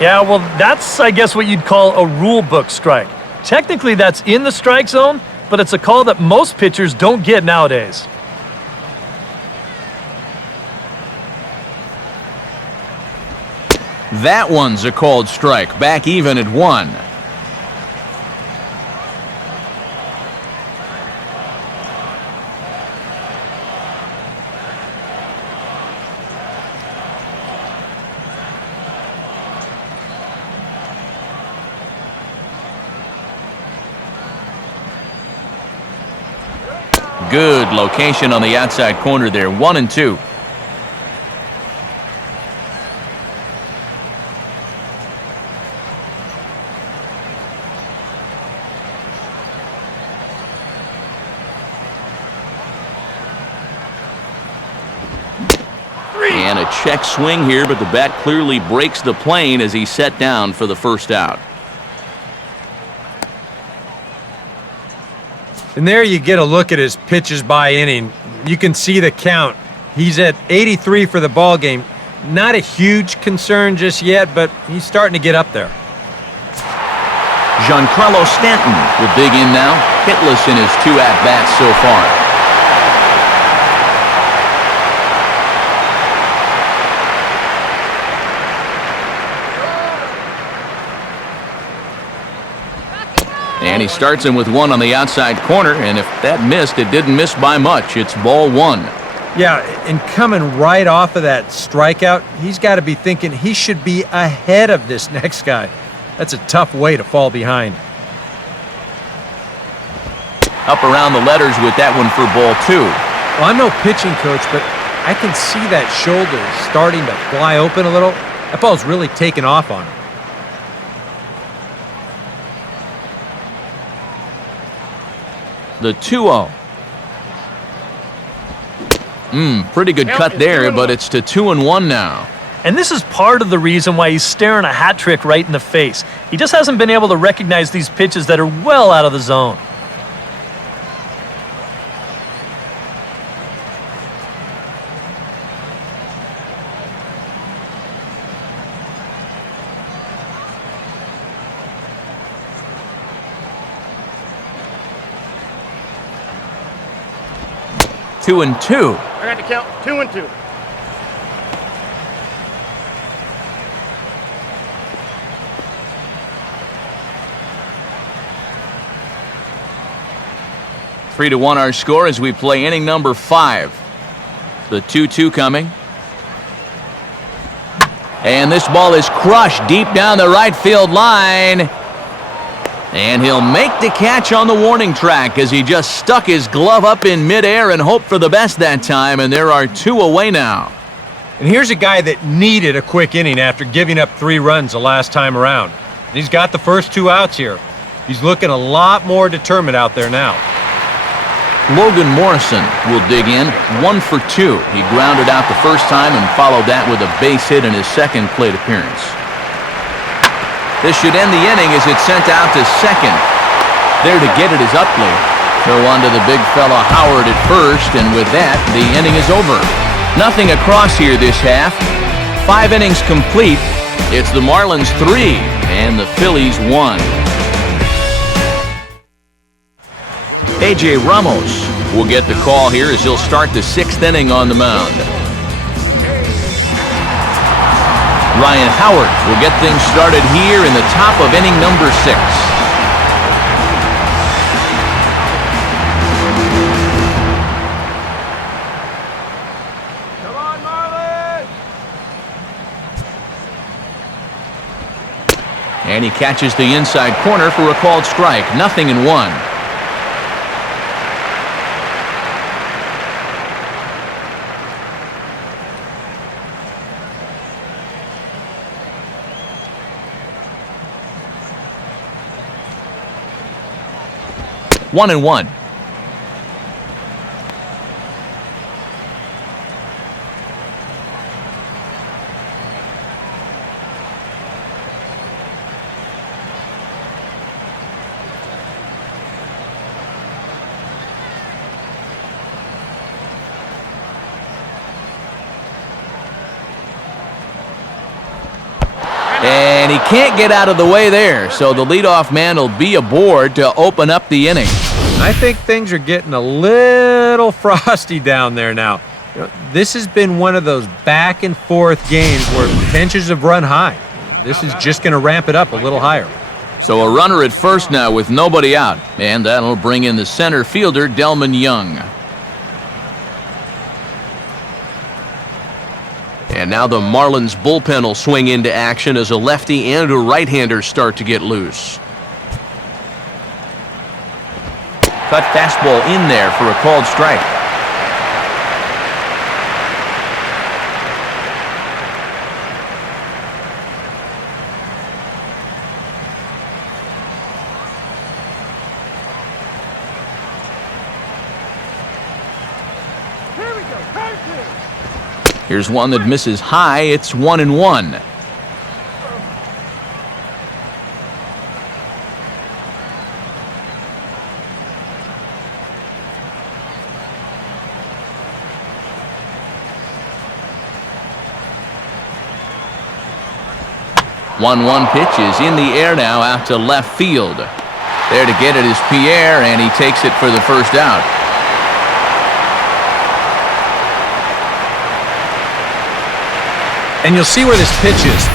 Yeah, well, that's, I guess, what you'd call a rule book strike. Technically, that's in the strike zone, but it's a call that most pitchers don't get nowadays. That one's a called strike. Back even at 1. Good location on the outside corner there. 1-2. And a check swing here, but the bat clearly breaks the plane as he's set down for the first out. And there you get a look at his pitches by inning. You can see the count. He's at 83 for the ball game. Not a huge concern just yet, but he's starting to get up there. Giancarlo Stanton will dig in now, hitless in his 2 at-bats so far. And he starts him with 1 on the outside corner, and if that missed, it didn't miss by much. It's ball 1. Yeah, and coming right off of that strikeout, he's got to be thinking he should be ahead of this next guy. That's a tough way to fall behind. Up around the letters with that one for ball 2. Well, I'm no pitching coach, but I can see that shoulder starting to fly open a little. That ball's really taking off on him. The 2-0. Pretty good cut there, but it's to 2-1 now. And this is part of the reason why he's staring a hat trick right in the face. He just hasn't been able to recognize these pitches that are well out of the zone. Two and two. I got to count 2-2. Three to 1 our score as we play inning number 5. The 2-2 coming. And this ball is crushed deep down the right field line. And he'll make the catch on the warning track as he just stuck his glove up in midair and hoped for the best that time, and there are 2 away now. And here's a guy that needed a quick inning after giving up 3 runs the last time around. And he's got the first 2 outs here. He's looking a lot more determined out there now. Logan Morrison will dig in, 1 for 2. He grounded out the first time and followed that with a base hit in his second plate appearance. This should end the inning as it's sent out to second. There to get it is Utley. Throw on to the big fella Howard at first, and with that, the inning is over. Nothing across here this half. 5 innings complete. It's the Marlins 3 and the Phillies 1. A.J. Ramos will get the call here as he'll start the 6th inning on the mound. Ryan Howard will get things started here in the top of inning number 6. Come on, Marlins! And he catches the inside corner for a called strike. 0-1. 1-1. And he can't get out of the way there, so the leadoff man will be aboard to open up the inning. I think things are getting a little frosty down there now. This has been one of those back and forth games where tensions have run high. This is just going to ramp it up a little higher. So a runner at first now with nobody out, and that'll bring in the center fielder, Delman Young. And now the Marlins bullpen will swing into action as a lefty and a right-hander start to get loose. Cut fastball in there for a called strike. Here's one that misses high. It's 1-1. One pitch is in the air now out to left field. There to get it is Pierre, and he takes it for the first out. And you'll see where this pitch is.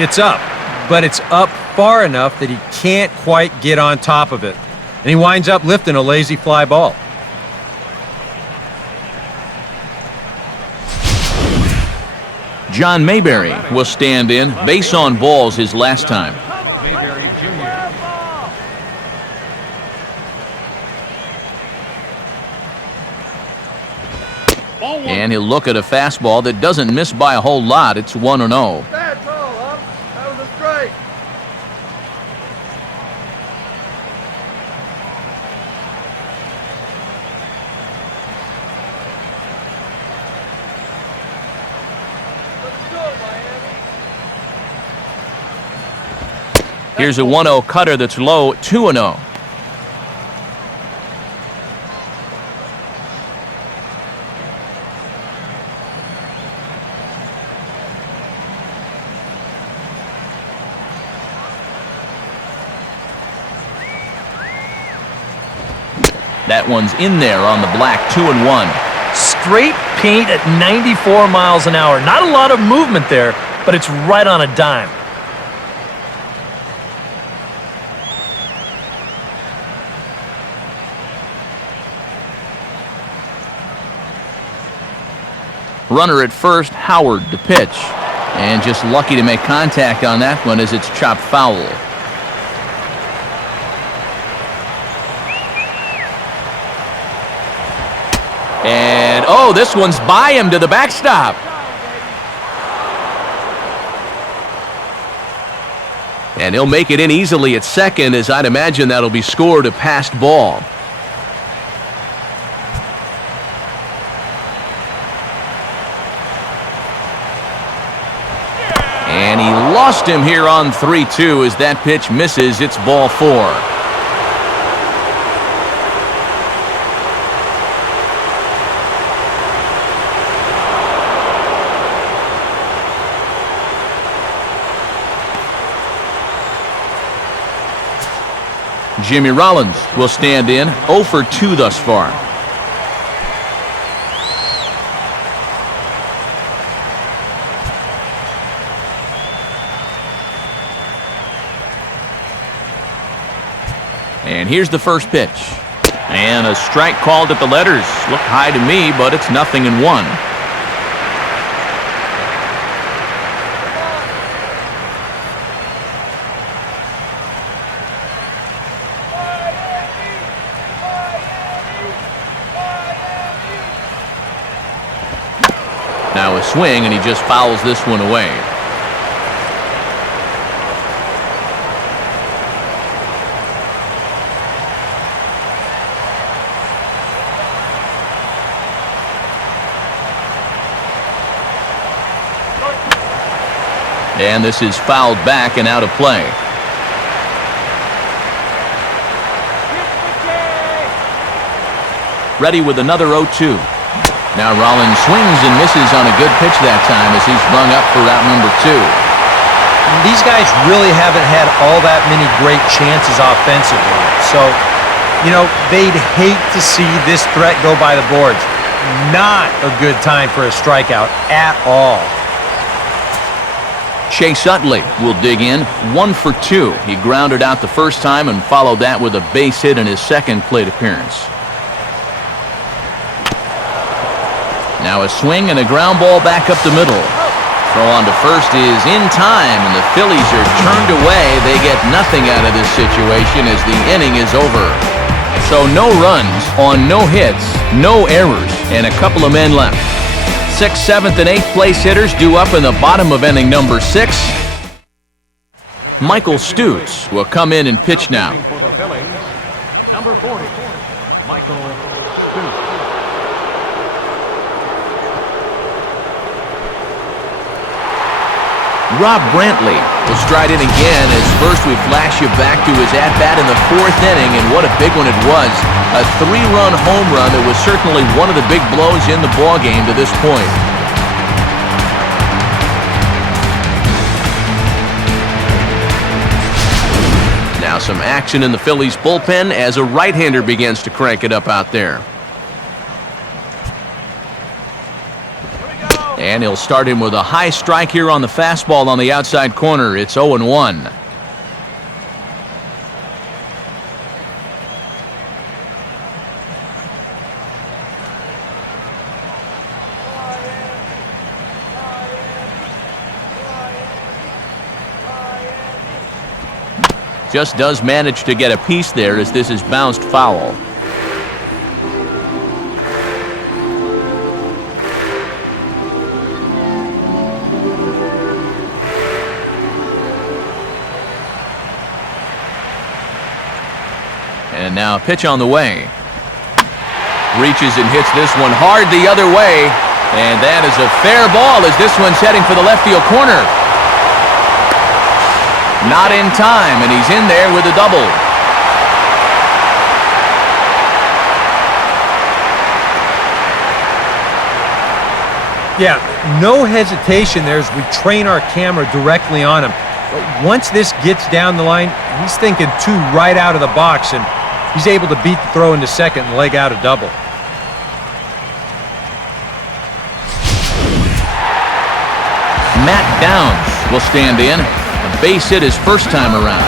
It's up, but it's up far enough that he can't quite get on top of it. And he winds up lifting a lazy fly ball. John Mayberry will stand in. Base on balls his last time. Mayberry Jr. And he'll look at a fastball that doesn't miss by a whole lot. It's 1-0. That's all, huh? That was a strike. Here's a 1-0 cutter that's low, 2-0. That one's in there on the black, 2-1. Straight paint at 94 miles an hour. Not a lot of movement there, but it's right on a dime. Runner at first, Howard to pitch. And just lucky to make contact on that one as it's chopped foul. And, oh, this one's by him to the backstop. And he'll make it in easily at second, as I'd imagine that'll be scored a passed ball. And he lost him here on 3-2 as that pitch misses. It's ball 4. Jimmy Rollins will stand in, 0 for 2 thus far. And here's the first pitch. And a strike called at the letters. Looked high to me, but it's 0-1. Now a swing, and he just fouls this one away. And this is fouled back and out of play. Ready with another 0-2. Now Rollins swings and misses on a good pitch that time as he's rung up for out number 2. These guys really haven't had all that many great chances offensively. So, they'd hate to see this threat go by the boards. Not a good time for a strikeout at all. Chase Utley will dig in, 1 for 2. He grounded out the first time and followed that with a base hit in his second plate appearance. Now a swing and a ground ball back up the middle. Throw on to first is in time, and the Phillies are turned away. They get nothing out of this situation as the inning is over. So no runs on no hits, no errors, and a couple of men left. 6th, 7th, and 8th place hitters due up in the bottom of inning number 6. Michael Stutes will come in and pitch now. For the Phillies, number 40, Michael Stutes. Rob Brantley will stride in again as first we flash you back to his at-bat in the 4th inning, and what a big one it was. A 3-run home run that was certainly one of the big blows in the ballgame to this point. Now some action in the Phillies bullpen as a right-hander begins to crank it up out there. And he'll start him with a high strike here on the fastball on the outside corner. It's 0-1. Just does manage to get a piece there as this is bounced foul. And now a pitch on the way. Reaches and hits this one hard the other way. And that is a fair ball as this one's heading for the left field corner. Not in time, and he's in there with a double. Yeah, no hesitation there as we train our camera directly on him. But once this gets down the line, he's thinking 2 right out of the box, and he's able to beat the throw into second and leg out a double. Matt Downs will stand in. A base hit his first time around.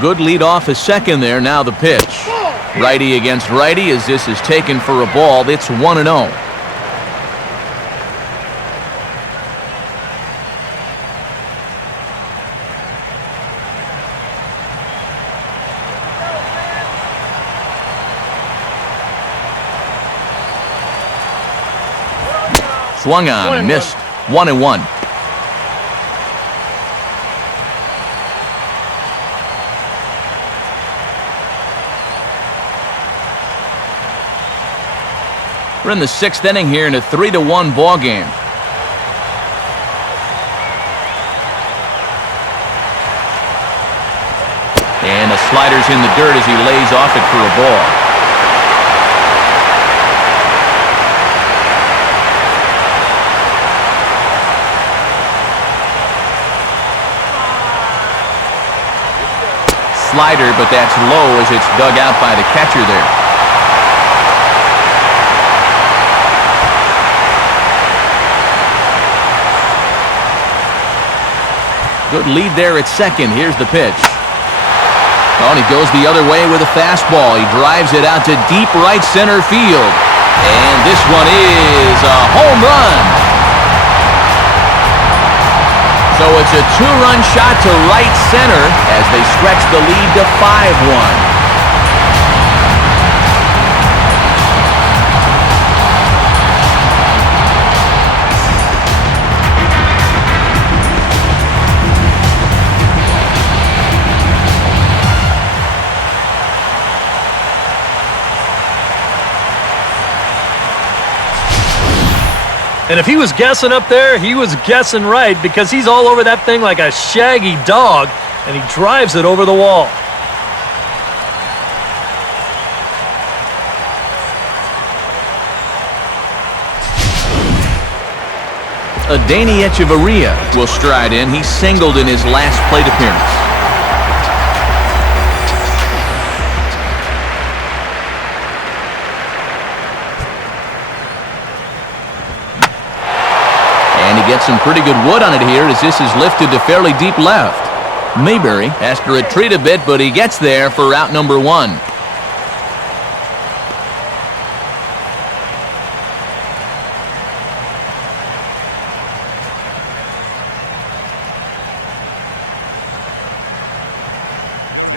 Good lead off a second there. Now the pitch. Righty against righty as this is taken for a ball. It's 1-0. Swung on and missed. 1-1. We're in the 6th inning here in a 3-1 ball game. And the slider's in the dirt as he lays off it for a ball. Slider, but that's low as it's dug out by the catcher there. Good lead there at second. Here's the pitch. Oh, and he goes the other way with a fastball. He drives it out to deep right center field. And this one is a home run. So it's a 2-run shot to right center as they stretch the lead to 5-1. And if he was guessing up there, he was guessing right because he's all over that thing like a shaggy dog, and he drives it over the wall. Danny Echeverria will stride in. He singled in his last plate appearance. And he gets some pretty good wood on it here as this is lifted to fairly deep left. Mayberry has to retreat a bit, but he gets there for out number 1.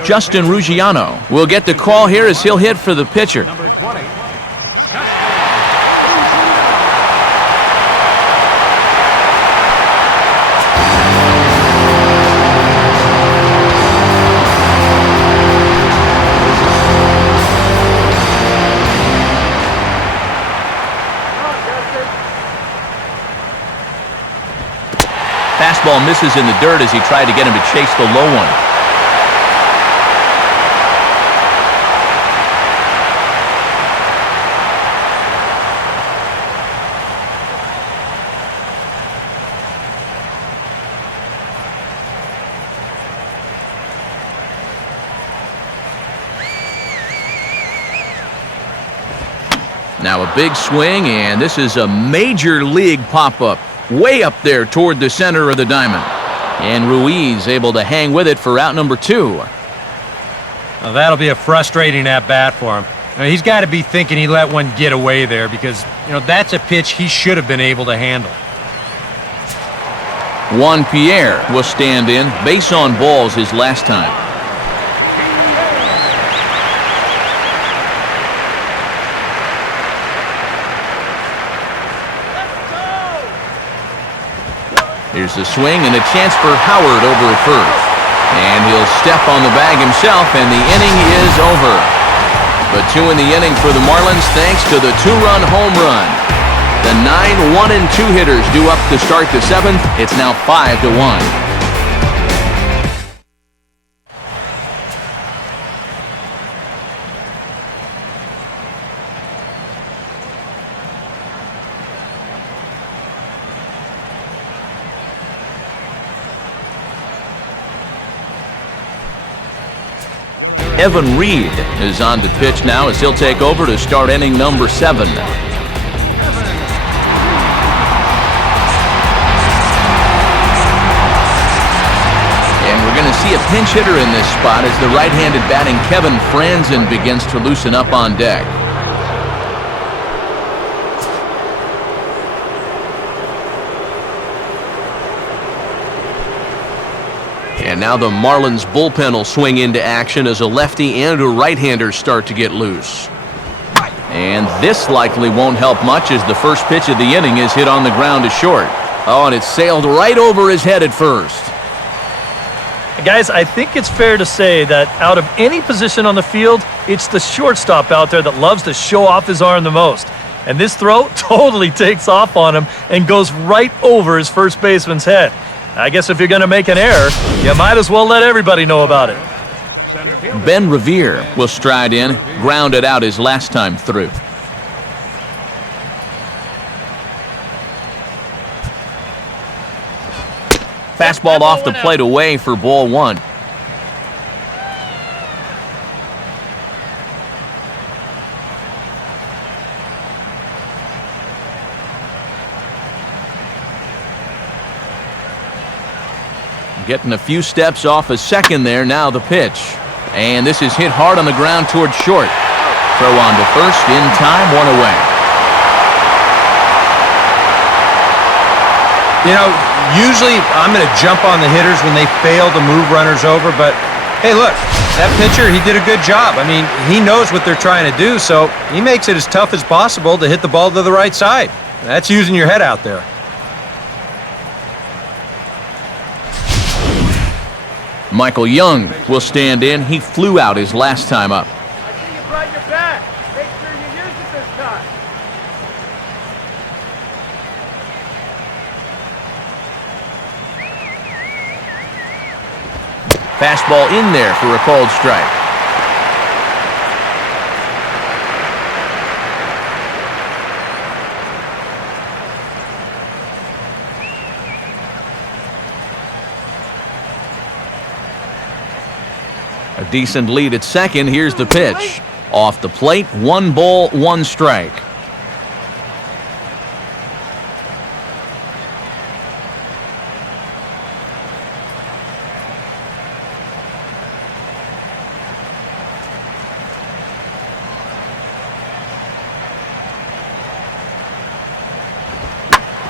Justin Ruggiano will get the call here as he'll hit for the pitcher. Number 20, Fastball misses in the dirt as he tried to get him to chase the low one. Now a big swing, and this is a major league pop-up. Way up there toward the center of the diamond. And Ruiz able to hang with it for out number 2. Well, that'll be a frustrating at-bat for him. Now, he's got to be thinking he let one get away there because, that's a pitch he should have been able to handle. Juan Pierre will stand in. Base on balls his last time. Here's the swing and a chance for Howard over at first. And he'll step on the bag himself, and the inning is over. But 2 in the inning for the Marlins thanks to the 2-run home run. The 9 1-2 hitters due up to start the 7th. It's now 5-1. Evan Reed is on to pitch now as he'll take over to start inning number 7. And we're going to see a pinch hitter in this spot as the right-handed batting Kevin Franzen begins to loosen up on deck. And now the Marlins bullpen will swing into action as a lefty and a right-hander start to get loose. And this likely won't help much as the first pitch of the inning is hit on the ground to short. Oh, and it sailed right over his head at first. Guys, I think it's fair to say that out of any position on the field, it's the shortstop out there that loves to show off his arm the most. And this throw totally takes off on him and goes right over his first baseman's head. I guess if you're going to make an error, you might as well let everybody know about it. Ben Revere will stride in, grounded out his last time through. Fastball off the plate away for ball 1. Getting a few steps off a second there. Now the pitch. And this is hit hard on the ground towards short. Throw on to first in time, 1 away. Usually I'm going to jump on the hitters when they fail to move runners over, but hey, look, that pitcher, he did a good job. I mean, he knows what they're trying to do, so he makes it as tough as possible to hit the ball to the right side. That's using your head out there. Michael Young will stand in. He flew out his last time up. I see you brought your bat. Make sure you use it this time. Fastball in there for a called strike. A decent lead at second. Here's the pitch. Off the plate, 1 ball, 1 strike.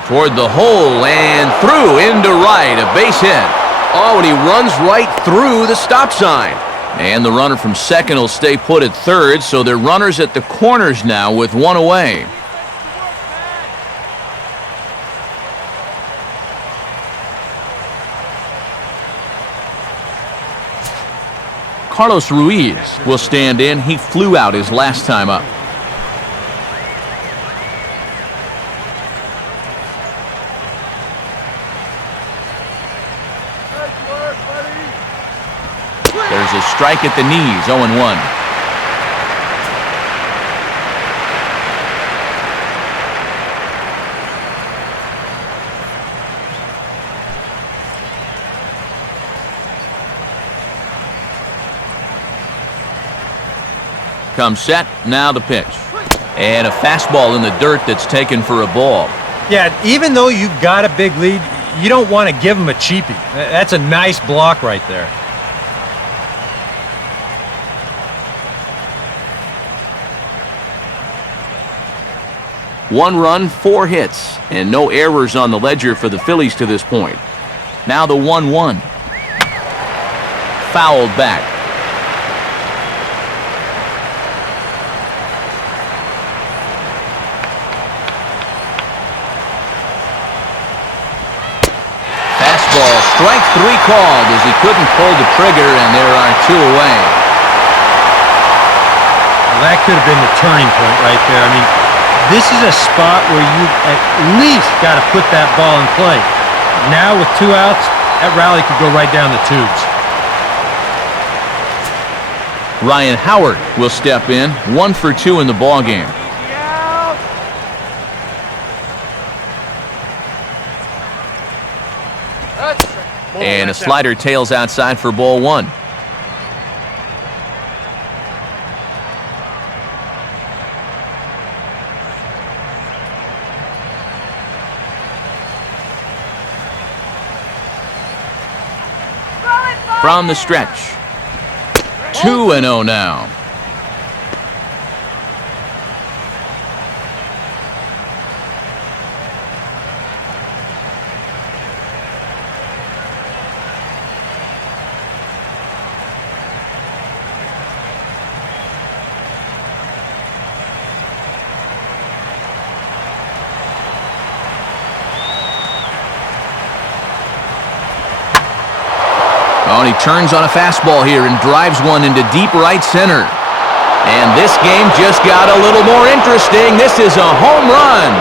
Toward the hole and through into right. A base hit. Oh, and he runs right through the stop sign. And the runner from second will stay put at third, so they're runners at the corners now with 1 away. Carlos Ruiz will stand in. He flew out his last time up. There's a strike at the knees, 0-1. Comes set, now the pitch. And a fastball in the dirt that's taken for a ball. Yeah, even though you've got a big lead, you don't want to give him a cheapie. That's a nice block right there. One run, 4 hits, and no errors on the ledger for the Phillies to this point. Now the 1-1. Fouled back. Fastball, strike 3 called as he couldn't pull the trigger, and there are 2 away. Well, that could have been the turning point right there. I mean, this is a spot where you at least got to put that ball in play. Now with 2 outs, that rally could go right down the tubes. Ryan Howard will step in, 1 for 2 in the ballgame. And a slider tails outside for ball 1. From the stretch. 2-0 now. Oh, and he turns on a fastball here and drives one into deep right center. And this game just got a little more interesting. This is a home run.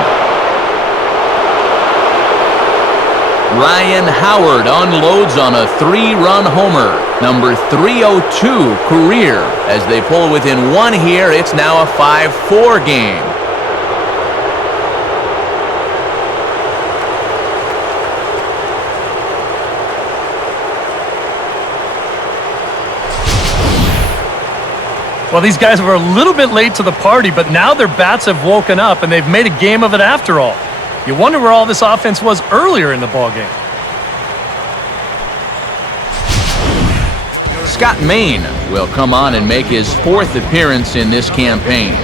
Ryan Howard unloads on a 3-run homer. Number 302 career. As they pull within 1 here, it's now a 5-4 game. Well, these guys were a little bit late to the party, but now their bats have woken up, and they've made a game of it after all. You wonder where all this offense was earlier in the ballgame. Scott Maine will come on and make his 4th appearance in this campaign.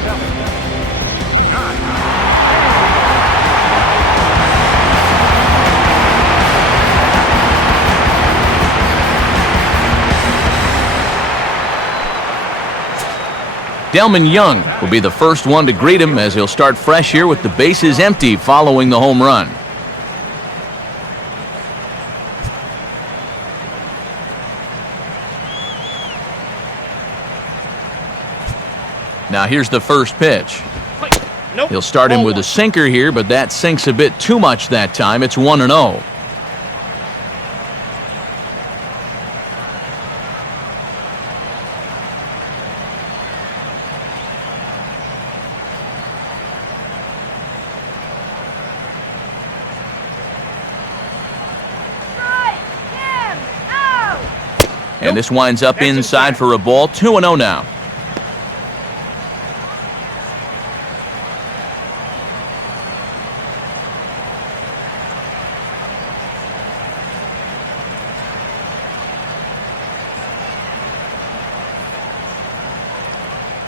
Delman Young will be the first one to greet him as he'll start fresh here with the bases empty following the home run. Now here's the first pitch. He'll start him with a sinker here, but that sinks a bit too much that time. It's 1-0. And this winds up inside for a ball. 2-0 now.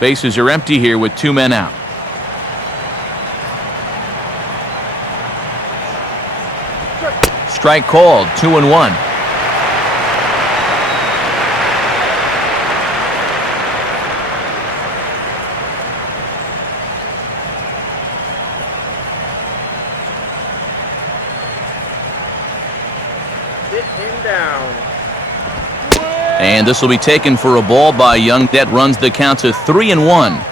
Bases are empty here with 2 men out. Strike called. 2-1. Hit him down. And this will be taken for a ball by Young. That runs the count to 3-1.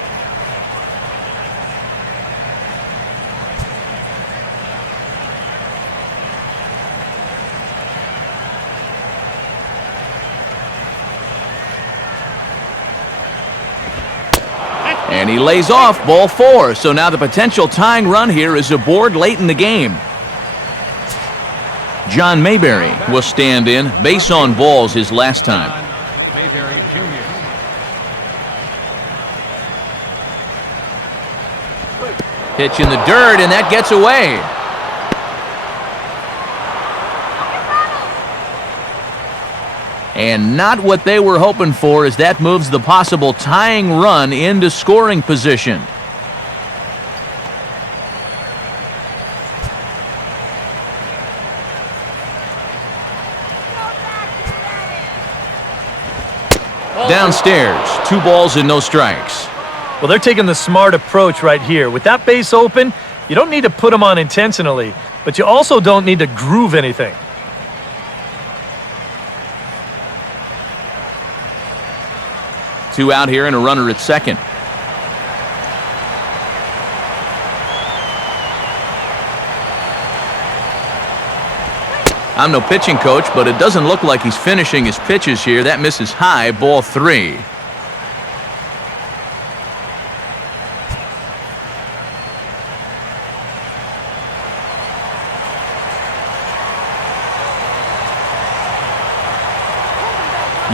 And he lays off. Ball 4. So now the potential tying run here is aboard late in the game. John Mayberry will stand in. Base on balls his last time. Mayberry Jr. Pitch in the dirt, and that gets away. And not what they were hoping for, as that moves the possible tying run into scoring position. Downstairs, 2 balls and no strikes. Well, they're taking the smart approach right here. With that base open, you don't need to put them on intentionally, but you also don't need to groove anything. Two out here and a runner at second. I'm no pitching coach, but it doesn't look like he's finishing his pitches here. That misses high. Ball 3.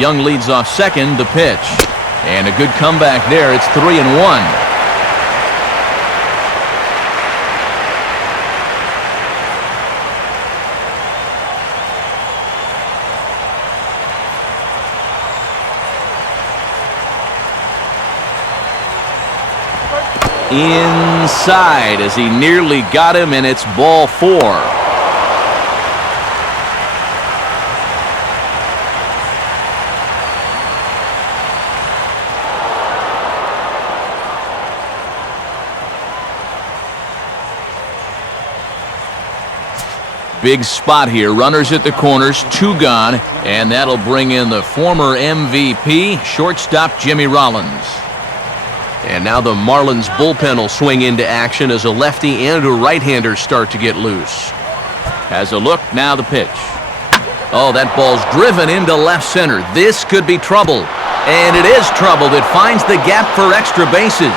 Young leads off second. The pitch. And a good comeback there. It's 3-1. Inside as he nearly got him, and it's ball 4. Big spot here. Runners at the corners, 2 gone, and that'll bring in the former MVP, shortstop Jimmy Rollins. And now the Marlins bullpen will swing into action as a lefty and a right-hander start to get loose. Has a look, now the pitch. Oh, that ball's driven into left center. This could be trouble. And it is trouble that finds the gap for extra bases.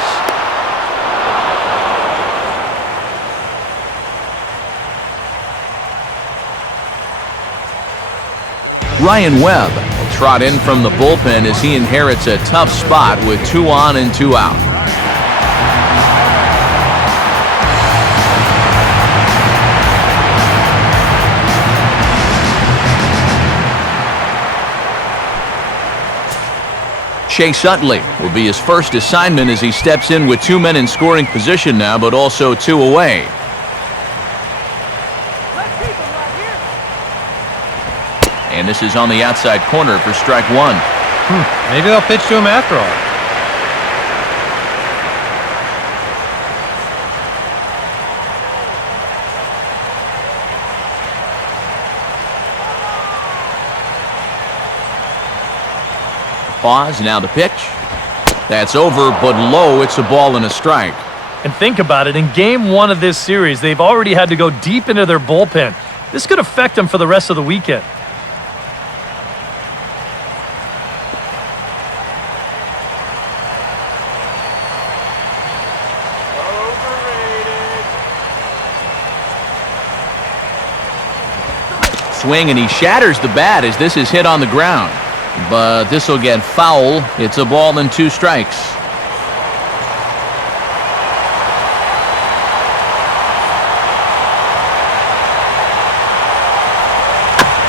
Ryan Webb will trot in from the bullpen as he inherits a tough spot with 2 on and 2 out. Chase Utley will be his first assignment as he steps in with 2 men in scoring position now, but also 2 away. And this is on the outside corner for strike 1. Maybe they'll pitch to him after all. Pause, now the pitch. That's over, but low. It's a ball and a strike. And think about it, in game 1 of this series, they've already had to go deep into their bullpen. This could affect them for the rest of the weekend. Swing, and he shatters the bat as this is hit on the ground. but this will get foul. It's a ball and 2 strikes.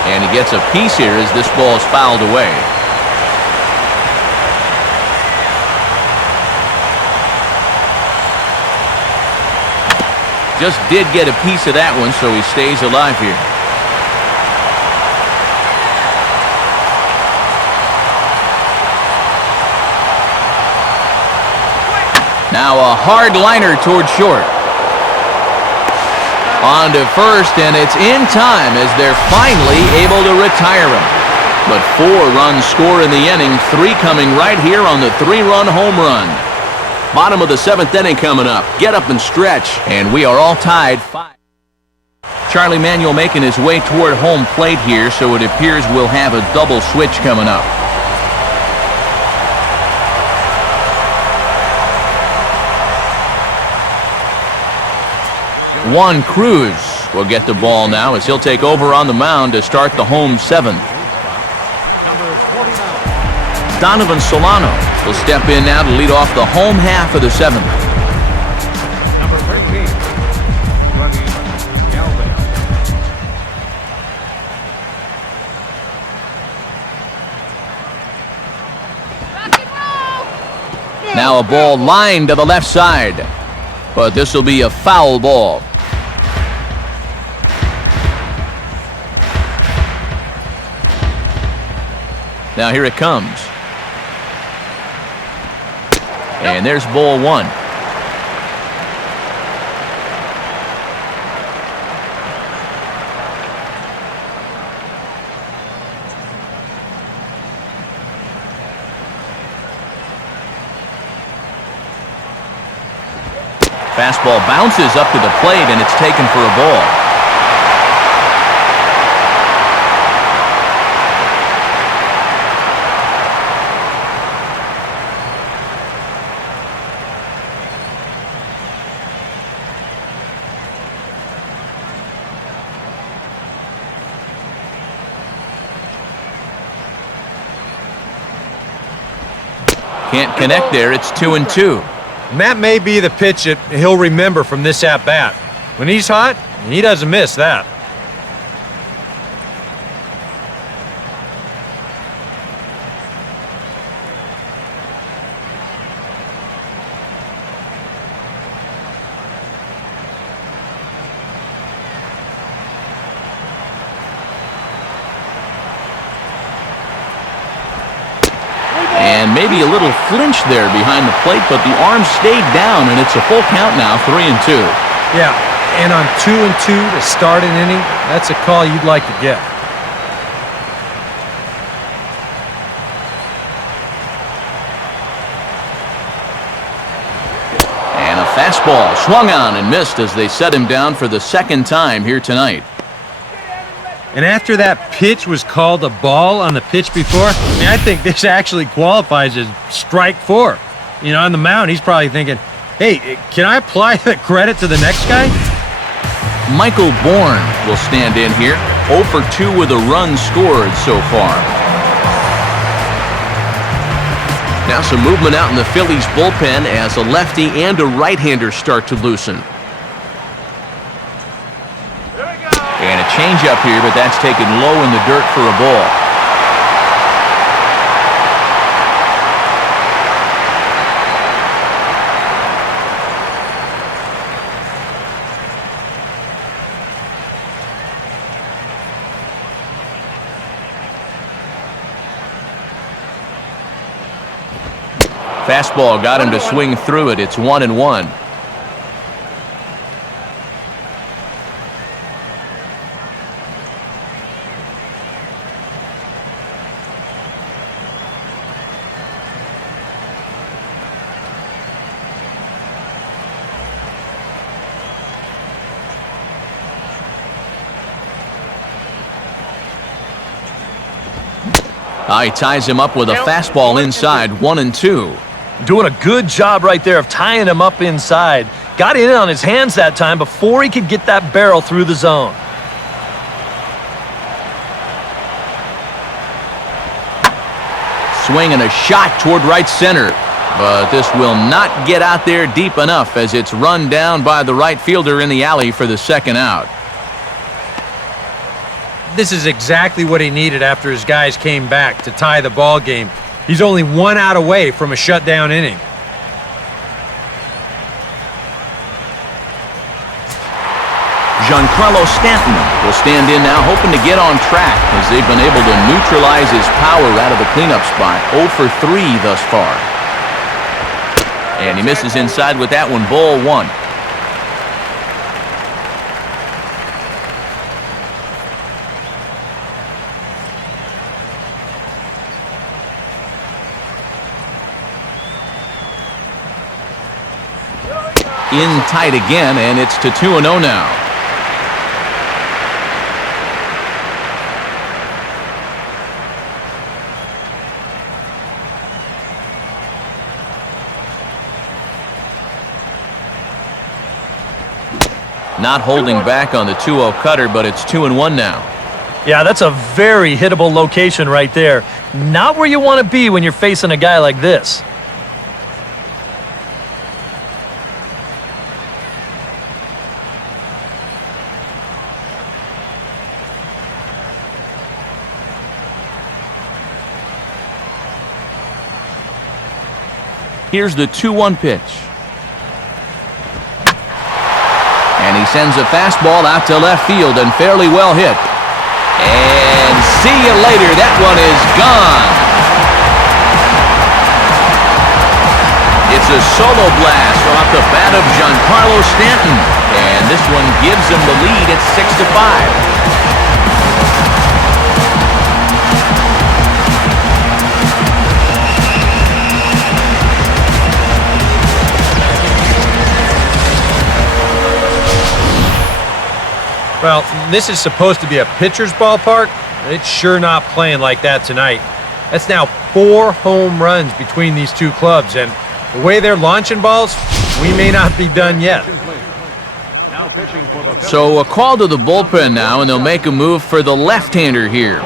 And he gets a piece here as this ball is fouled away. Just did get a piece of that one, so he stays alive here. Now a hard liner toward short. On to first, and it's in time as they're finally able to retire him. But 4 runs score in the inning, 3 coming right here on the 3-run home run. Bottom of the 7th inning coming up. Get up and stretch. And we are all tied 5. Charlie Manuel making his way toward home plate here, so it appears we'll have a double switch coming up. Juan Cruz will get the ball now as he'll take over on the mound to start the home 7th. Number 49. Donovan Solano will step in now to lead off the home half of the 7th. Number 13. Running Galvin. Now a ball lined to the left side, but this will be a foul ball. Now here it comes. And there's ball 1. Fastball bounces up to the plate, and it's taken for a ball. Can't connect there. It's 2-2. And that may be the pitch that he'll remember from this at-bat. When he's hot, he doesn't miss that. And maybe a little flinch there behind the plate, but the arm stayed down, and it's a full count now, 3-2. Yeah, and on 2-2 to start an inning, that's a call you'd like to get. And a fastball swung on and missed as they set him down for the 2nd time here tonight. And after that pitch was called a ball on the pitch before, I think this actually qualifies as strike 4. You know, on the mound, he's probably thinking, hey, can I apply the credit to the next guy? Michael Bourne will stand in here, 0 for 2 with a run scored so far. Now some movement out in the Phillies bullpen as a lefty and a right-hander start to loosen. And a changeup here, but that's taken low in the dirt for a ball. Fastball got him to swing through it. It's 1-1. He ties him up with a fastball inside, 1-2. Doing a good job right there of tying him up inside. Got in on his hands that time before he could get that barrel through the zone. swing and a shot toward right center. But this will not get out there deep enough as it's run down by the right fielder in the alley for the second out. This is exactly what he needed after his guys came back to tie the ball game. He's only 1 out away from a shutdown inning. Giancarlo Stanton will stand in now, hoping to get on track as they've been able to neutralize his power out of the cleanup spot. 0 for 3 thus far. And he misses inside with that one, ball 1. In tight again, and it's to 2-0 now. Not holding back on the 2-0 cutter, but it's 2-1 now. Yeah, that's a very hittable location right there. Not where you want to be when you're facing a guy like this. Here's the 2-1 pitch. And he sends a fastball out to left field and fairly well hit. And see you later. That one is gone. It's a solo blast off the bat of Giancarlo Stanton. And this one gives him the lead at 6-5. Well, this is supposed to be a pitcher's ballpark. It's sure not playing like that tonight. That's now 4 home runs between these two clubs, and the way they're launching balls, we may not be done yet. Now pitching for the So a call to the bullpen now, and they'll make a move for the left-hander here.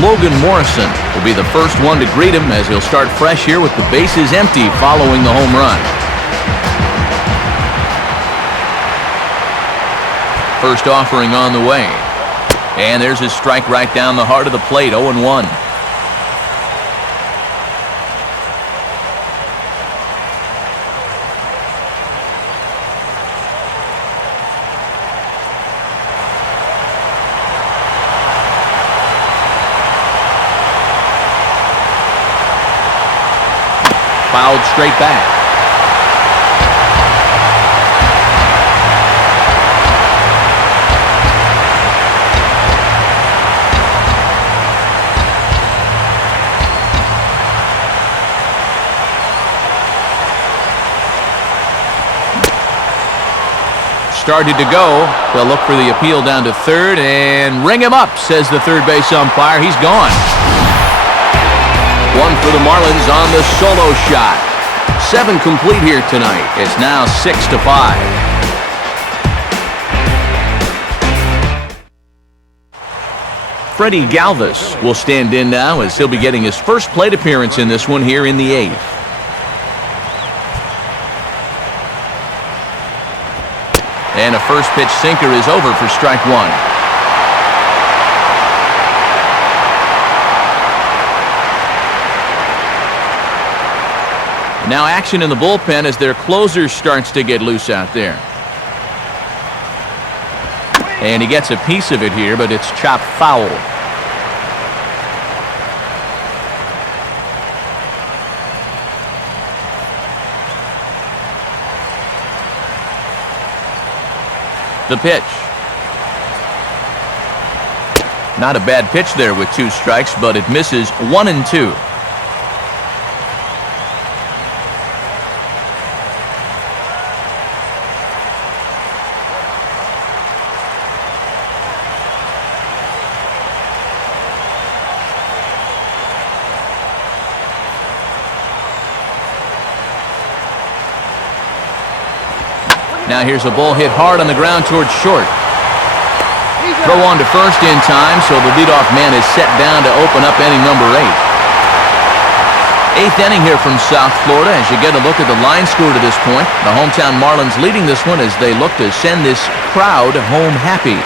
Logan Morrison will be the first one to greet him as he'll start fresh here with the bases empty following the home run. First offering on the way. And there's his strike right down the heart of the plate, 0-1. Fouled straight back. Started to go. They'll look for the appeal down to third and ring him up, says the third base umpire. He's gone. One for the Marlins on the solo shot. 7 complete here tonight. It's now 6-5. Freddie Galvis will stand in now as he'll be getting his first plate appearance in this one here in the 8th. And a first pitch sinker is over for strike 1. Now action in the bullpen as their closer starts to get loose out there. And he gets a piece of it here, but it's chopped foul. The pitch. Not a bad pitch there with 2 strikes, but it misses 1-2. Now here's a ball hit hard on the ground towards short. Throw on to first in time, so the leadoff man is set down to open up inning number 8. 8th inning here from South Florida as you get a look at the line score to this point. The hometown Marlins leading this one as they look to send this crowd home happy.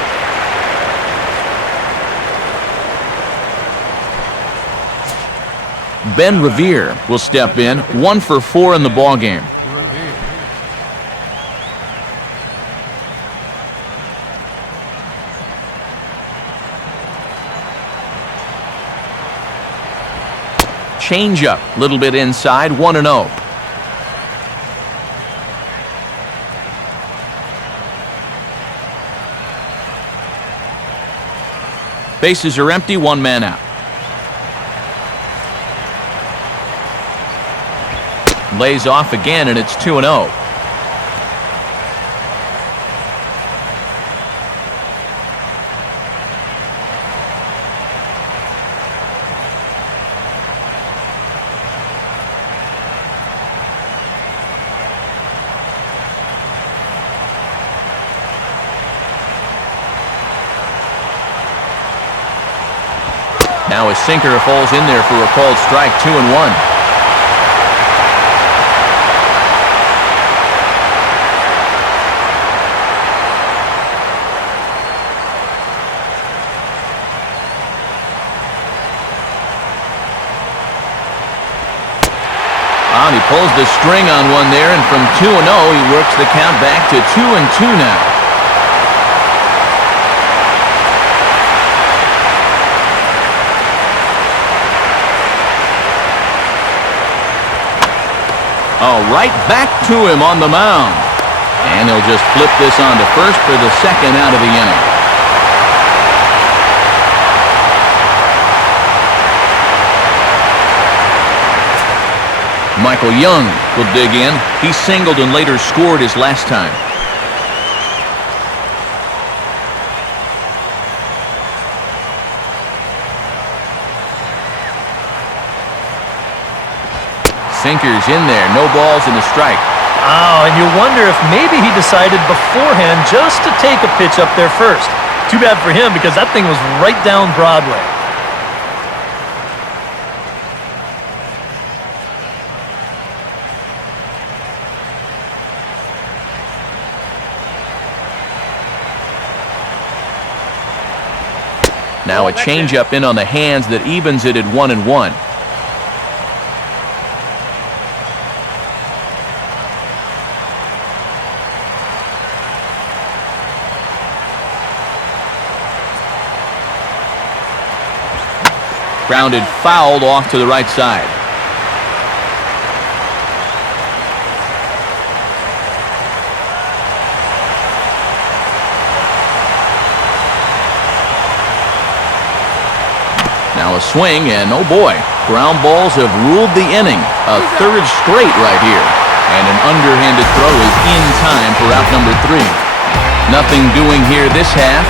Ben Revere will step in, 1 for 4 in the ballgame. Changeup, a little bit inside, 1-0. Bases are empty, 1 man out. Lays off again, and it's 2-0. Now a sinker falls in there for a called strike, 2-1. He pulls the string on one there, and from 2-0 he works the count back to 2-2 now. Oh, right back to him on the mound. And he'll just flip this on to first for the second out of the inning. Michael Young will dig in. He singled and later scored his last time. Sinkers in there, no balls and a strike. Oh, and you wonder if maybe he decided beforehand just to take a pitch up there first. Too bad for him because that thing was right down Broadway. Now a changeup in on the hands that evens it at 1-1. Grounded fouled off to the right side. Now a swing, and oh boy, ground balls have ruled the inning. A third straight right here. And an underhanded throw is in time for out number 3. Nothing doing here this half.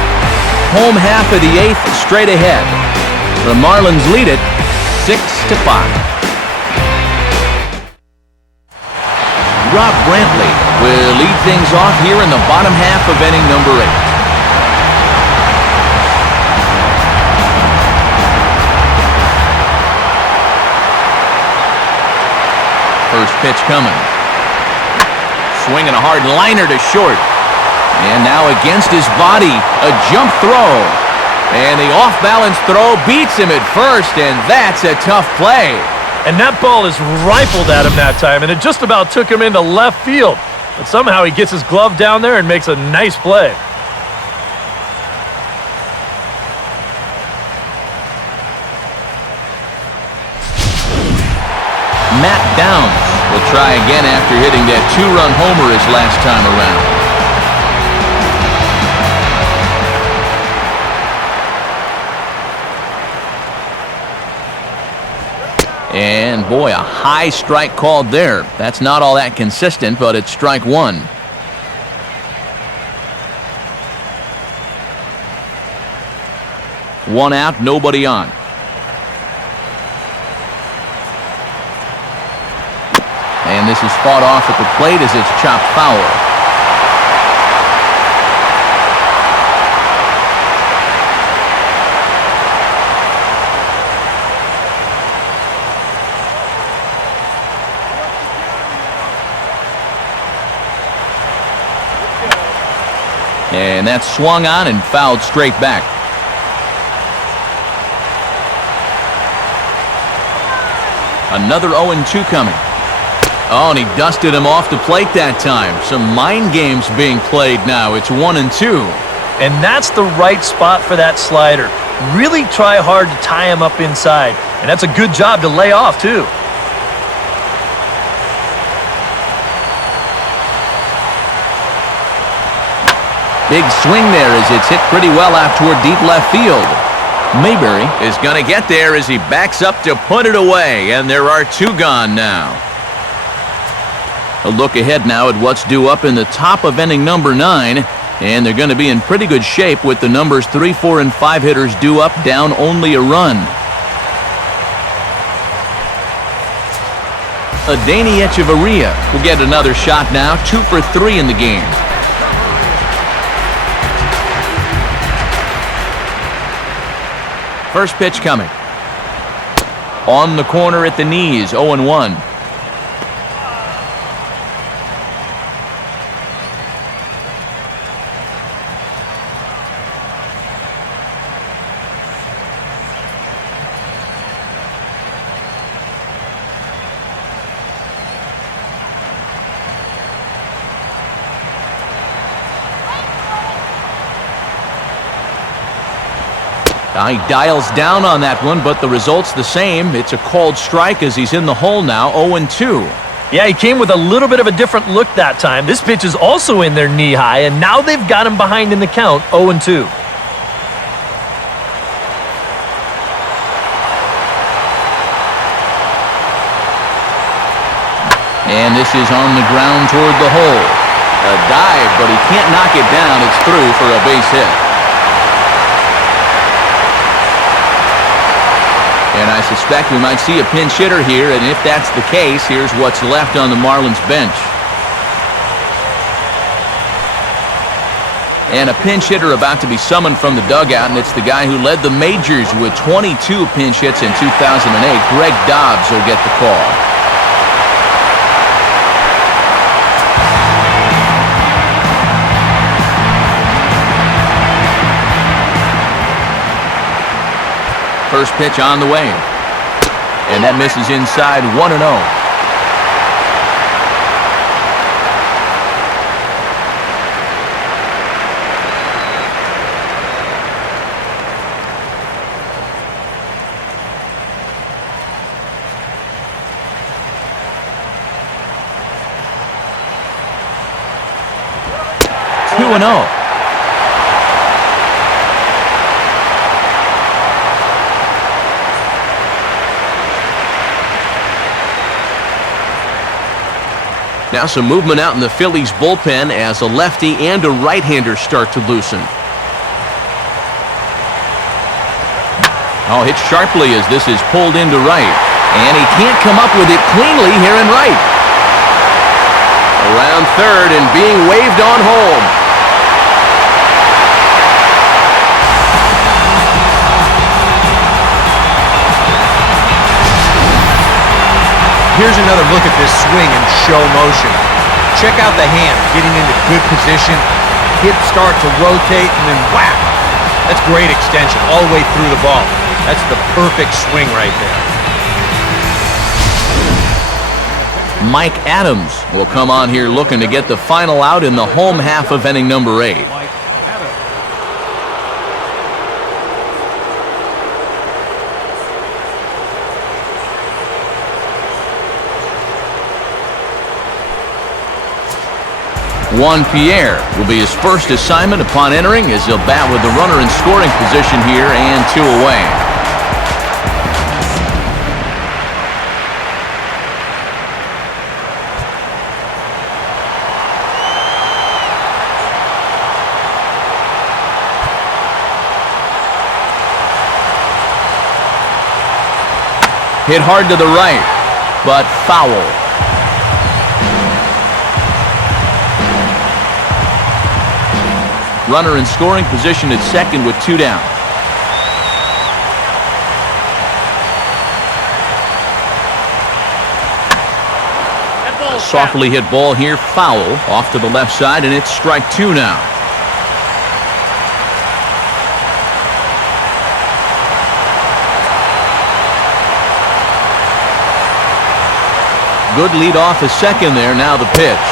Home half of the 8th straight ahead. The Marlins lead it 6-5. Rob Brantley will lead things off here in the bottom half of inning number 8. First pitch coming. Swinging a hard liner to short. And now against his body, a jump throw. And the off-balance throw beats him at first, and that's a tough play. And that ball is rifled at him that time, and it just about took him into left field. But somehow he gets his glove down there and makes a nice play. Matt Downs will try again after hitting that 2-run homer his last time around. And boy, a high strike called there. That's not all that consistent, but it's strike 1. One out, nobody on. And this is fought off at the plate as it's chopped foul. And that's swung on and fouled straight back. Another 0-2 coming. Oh, and he dusted him off the plate that time. Some mind games being played now. It's 1-2. And that's the right spot for that slider. Really try hard to tie him up inside. And that's a good job to lay off, too. Big swing there as it's hit pretty well out toward deep left field. Mayberry is going to get there as he backs up to put it away, and there are 2 gone now. A look ahead now at what's due up in the top of inning number 9, and they're going to be in pretty good shape with the numbers 3, 4, and 5 hitters due up, down only a run. Adeiny Echeverria will get another shot now, 2 for 3 in the game. First pitch coming. On the corner at the knees, 0-1. He dials down on that one, but the result's the same. It's a called strike as he's in the hole now, 0-2. Yeah, he came with a little bit of a different look that time. This pitch is also in there knee-high, and now they've got him behind in the count, 0-2. And this is on the ground toward the hole. A dive, but he can't knock it down. It's through for a base hit. And I suspect we might see a pinch hitter here, and if that's the case, here's what's left on the Marlins bench. And a pinch hitter about to be summoned from the dugout, and it's the guy who led the majors with 22 pinch hits in 2008. Greg Dobbs will get the call. First pitch on the way. And that misses inside, 1-0. Two and 0. Now some movement out in the Phillies bullpen as a lefty and a right-hander start to loosen. Oh, hit sharply as this is pulled into right. And he can't come up with it cleanly here in right. Around third and being waved on home. Here's another look at this swing in show motion. Check out the hand getting into good position. Hips start to rotate and then whack. That's great extension all the way through the ball. That's the perfect swing right there. Mike Adams will come on here looking to get the final out in the home half of inning number 8. Juan Pierre will be his first assignment upon entering as he'll bat with the runner in scoring position here and 2 away. Hit hard to the right, but foul. Runner in scoring position at second with 2 down. A softly hit ball here, foul, off to the left side, and it's strike 2 now. Good lead off a second there. Now the pitch.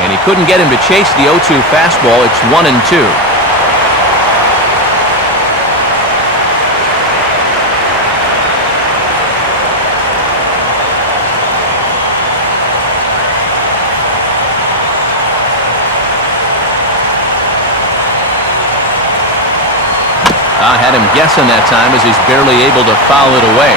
And he couldn't get him to chase the 0-2 fastball. It's 1-2. I had him guessing that time as he's barely able to foul it away.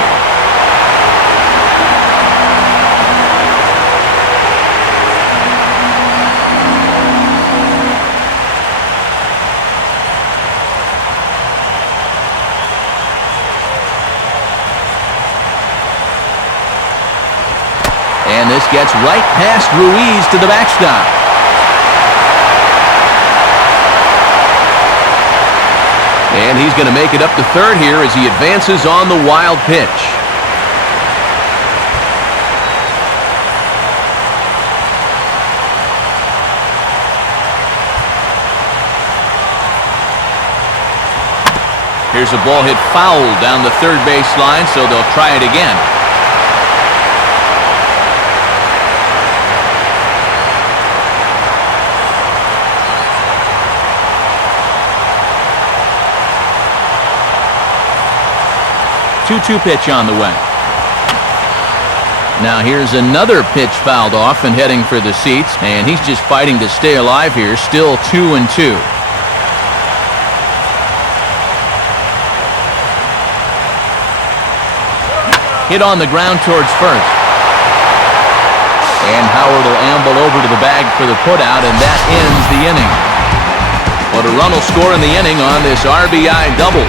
And this gets right past Ruiz to the backstop. And he's going to make it up to third here as he advances on the wild pitch. Here's a ball hit foul down the third base line, so they'll try it again. Two-two pitch on the way. Now here's another pitch fouled off and heading for the seats, and he's just fighting to stay alive here. Still 2-2. Hit on the ground towards first. And Howard will amble over to the bag for the putout, and that ends the inning. But a run will score in the inning on this RBI double.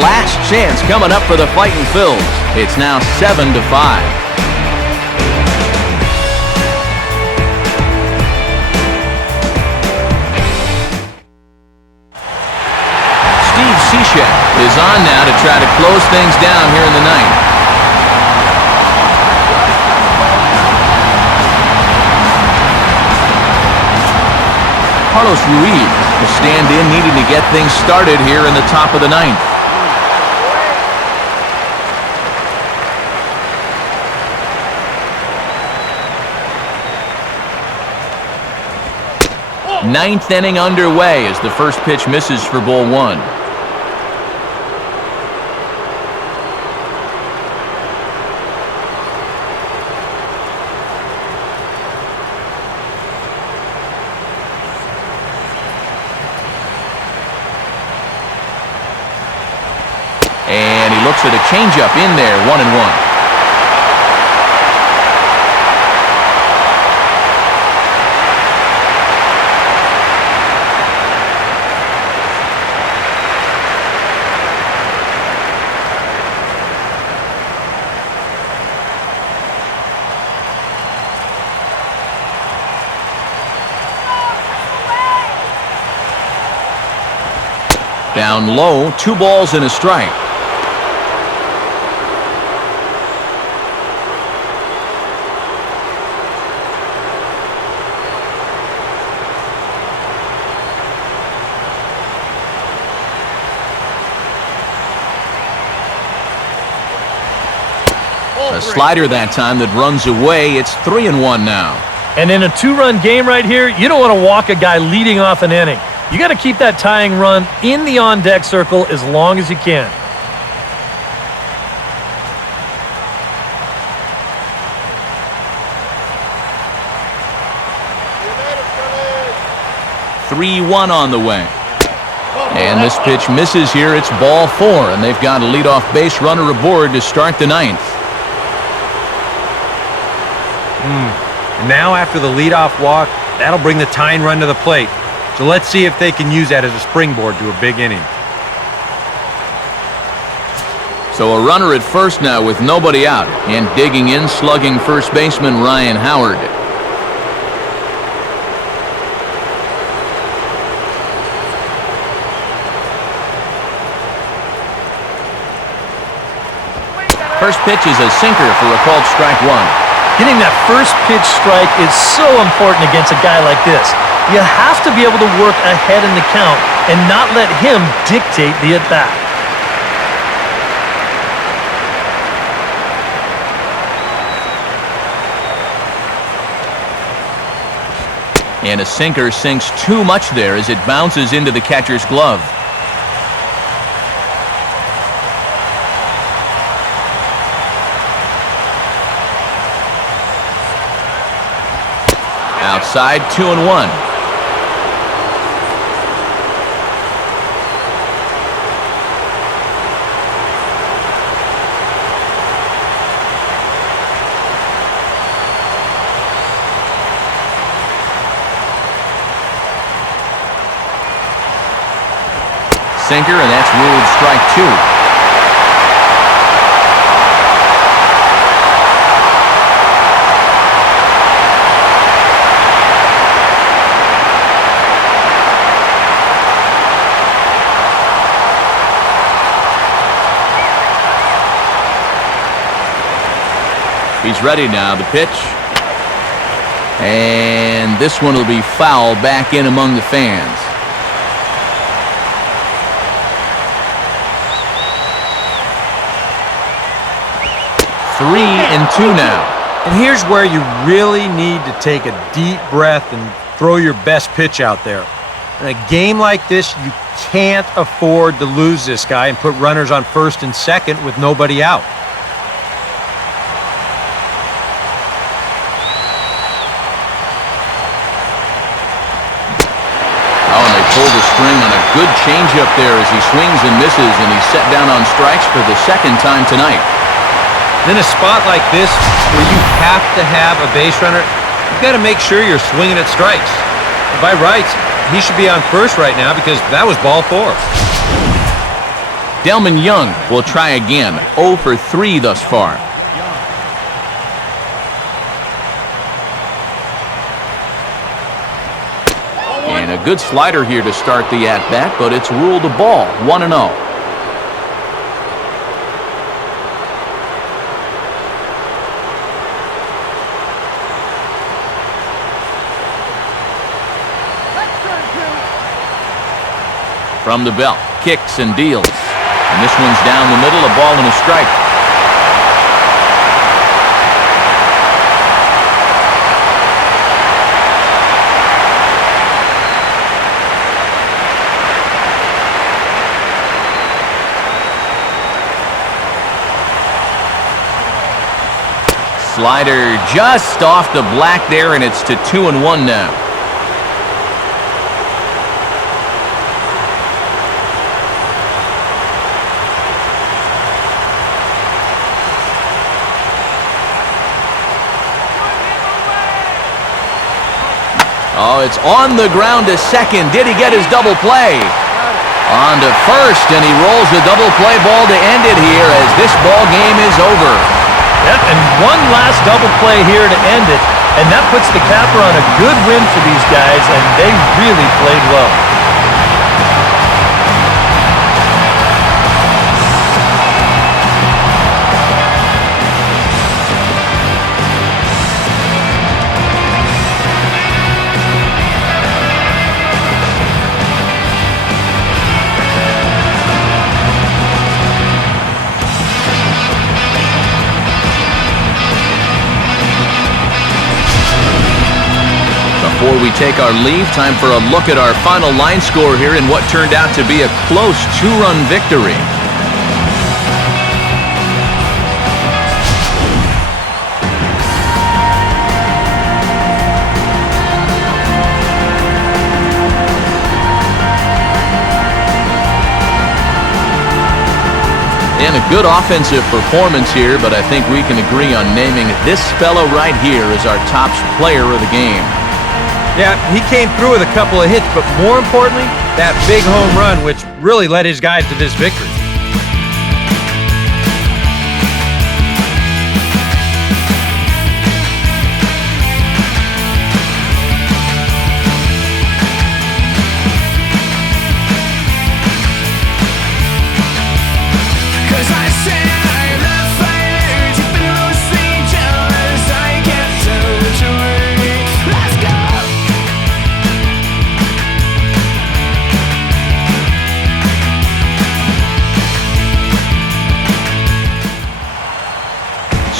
Last chance coming up for the Fightin' Phils. It's now 7-5. Steve Cishek is on now to try to close things down here in the ninth. Carlos Ruiz will stand in, needing to get things started here in the top of the ninth. Ninth inning underway as the first pitch misses for ball one. And he looks at a changeup in there, 1-1. Down low, 2 balls and a strike. A slider that time that runs away. It's 3-1 now. And in a 2-run game right here, you don't want to walk a guy leading off an inning. You got to keep that tying run in the on-deck circle as long as you can. (3-1) on the way. And this pitch misses here. It's ball 4, and they've got a leadoff base runner aboard to start the ninth. Now after the leadoff walk, that'll bring the tying run to the plate. So let's see if they can use that as a springboard to a big inning. So a runner at first now with nobody out, and digging in, slugging first baseman Ryan Howard. First pitch is a sinker for a called strike 1. Getting that first pitch strike is so important against a guy like this. You have to be able to work ahead in the count and not let him dictate the at-bat. And a sinker sinks too much there as it bounces into the catcher's glove. Outside, 2-1. Sinker, and that's ruled strike 2. He's ready now, the pitch. And this one will be foul back in among the fans. Three and two now. And here's where you really need to take a deep breath and throw your best pitch out there. In a game like this, you can't afford to lose this guy and put runners on first and second with nobody out. Pull the string on a good changeup there as he swings and misses, and he's set down on strikes for the second time tonight. In a spot like this where you have to have a base runner, you've got to make sure you're swinging at strikes. By rights, he should be on first right now because that was ball 4. Delman Young will try again, 0 for 3 thus far. And a good slider here to start the at-bat, but it's ruled a ball, 1-0. From the belt, kicks and deals. And this one's down the middle, a ball and a strike. Slider just off the black there, and it's to 2-1 now. Oh, it's on the ground to second. Did he get his double play? On to first, and he rolls the double play ball to end it here as this ball game is over. Yep, and one last double play here to end it, and that puts the capper on a good win for these guys, and they really played well. Before we take our leave, time for a look at our final line score here in what turned out to be a close 2-run victory. And a good offensive performance here, but I think we can agree on naming this fellow right here as our top player of the game. Yeah, he came through with a couple of hits, but more importantly, that big home run, which really led his guys to this victory.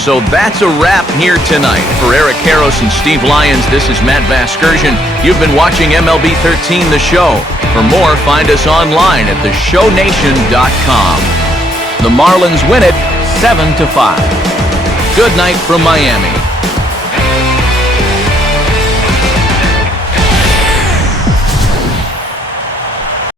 So that's a wrap here tonight. For Eric Karros and Steve Lyons, this is Matt Vasgersian. You've been watching MLB 13 The Show. For more, find us online at theshownation.com. The Marlins win it 7-5. Good night from Miami.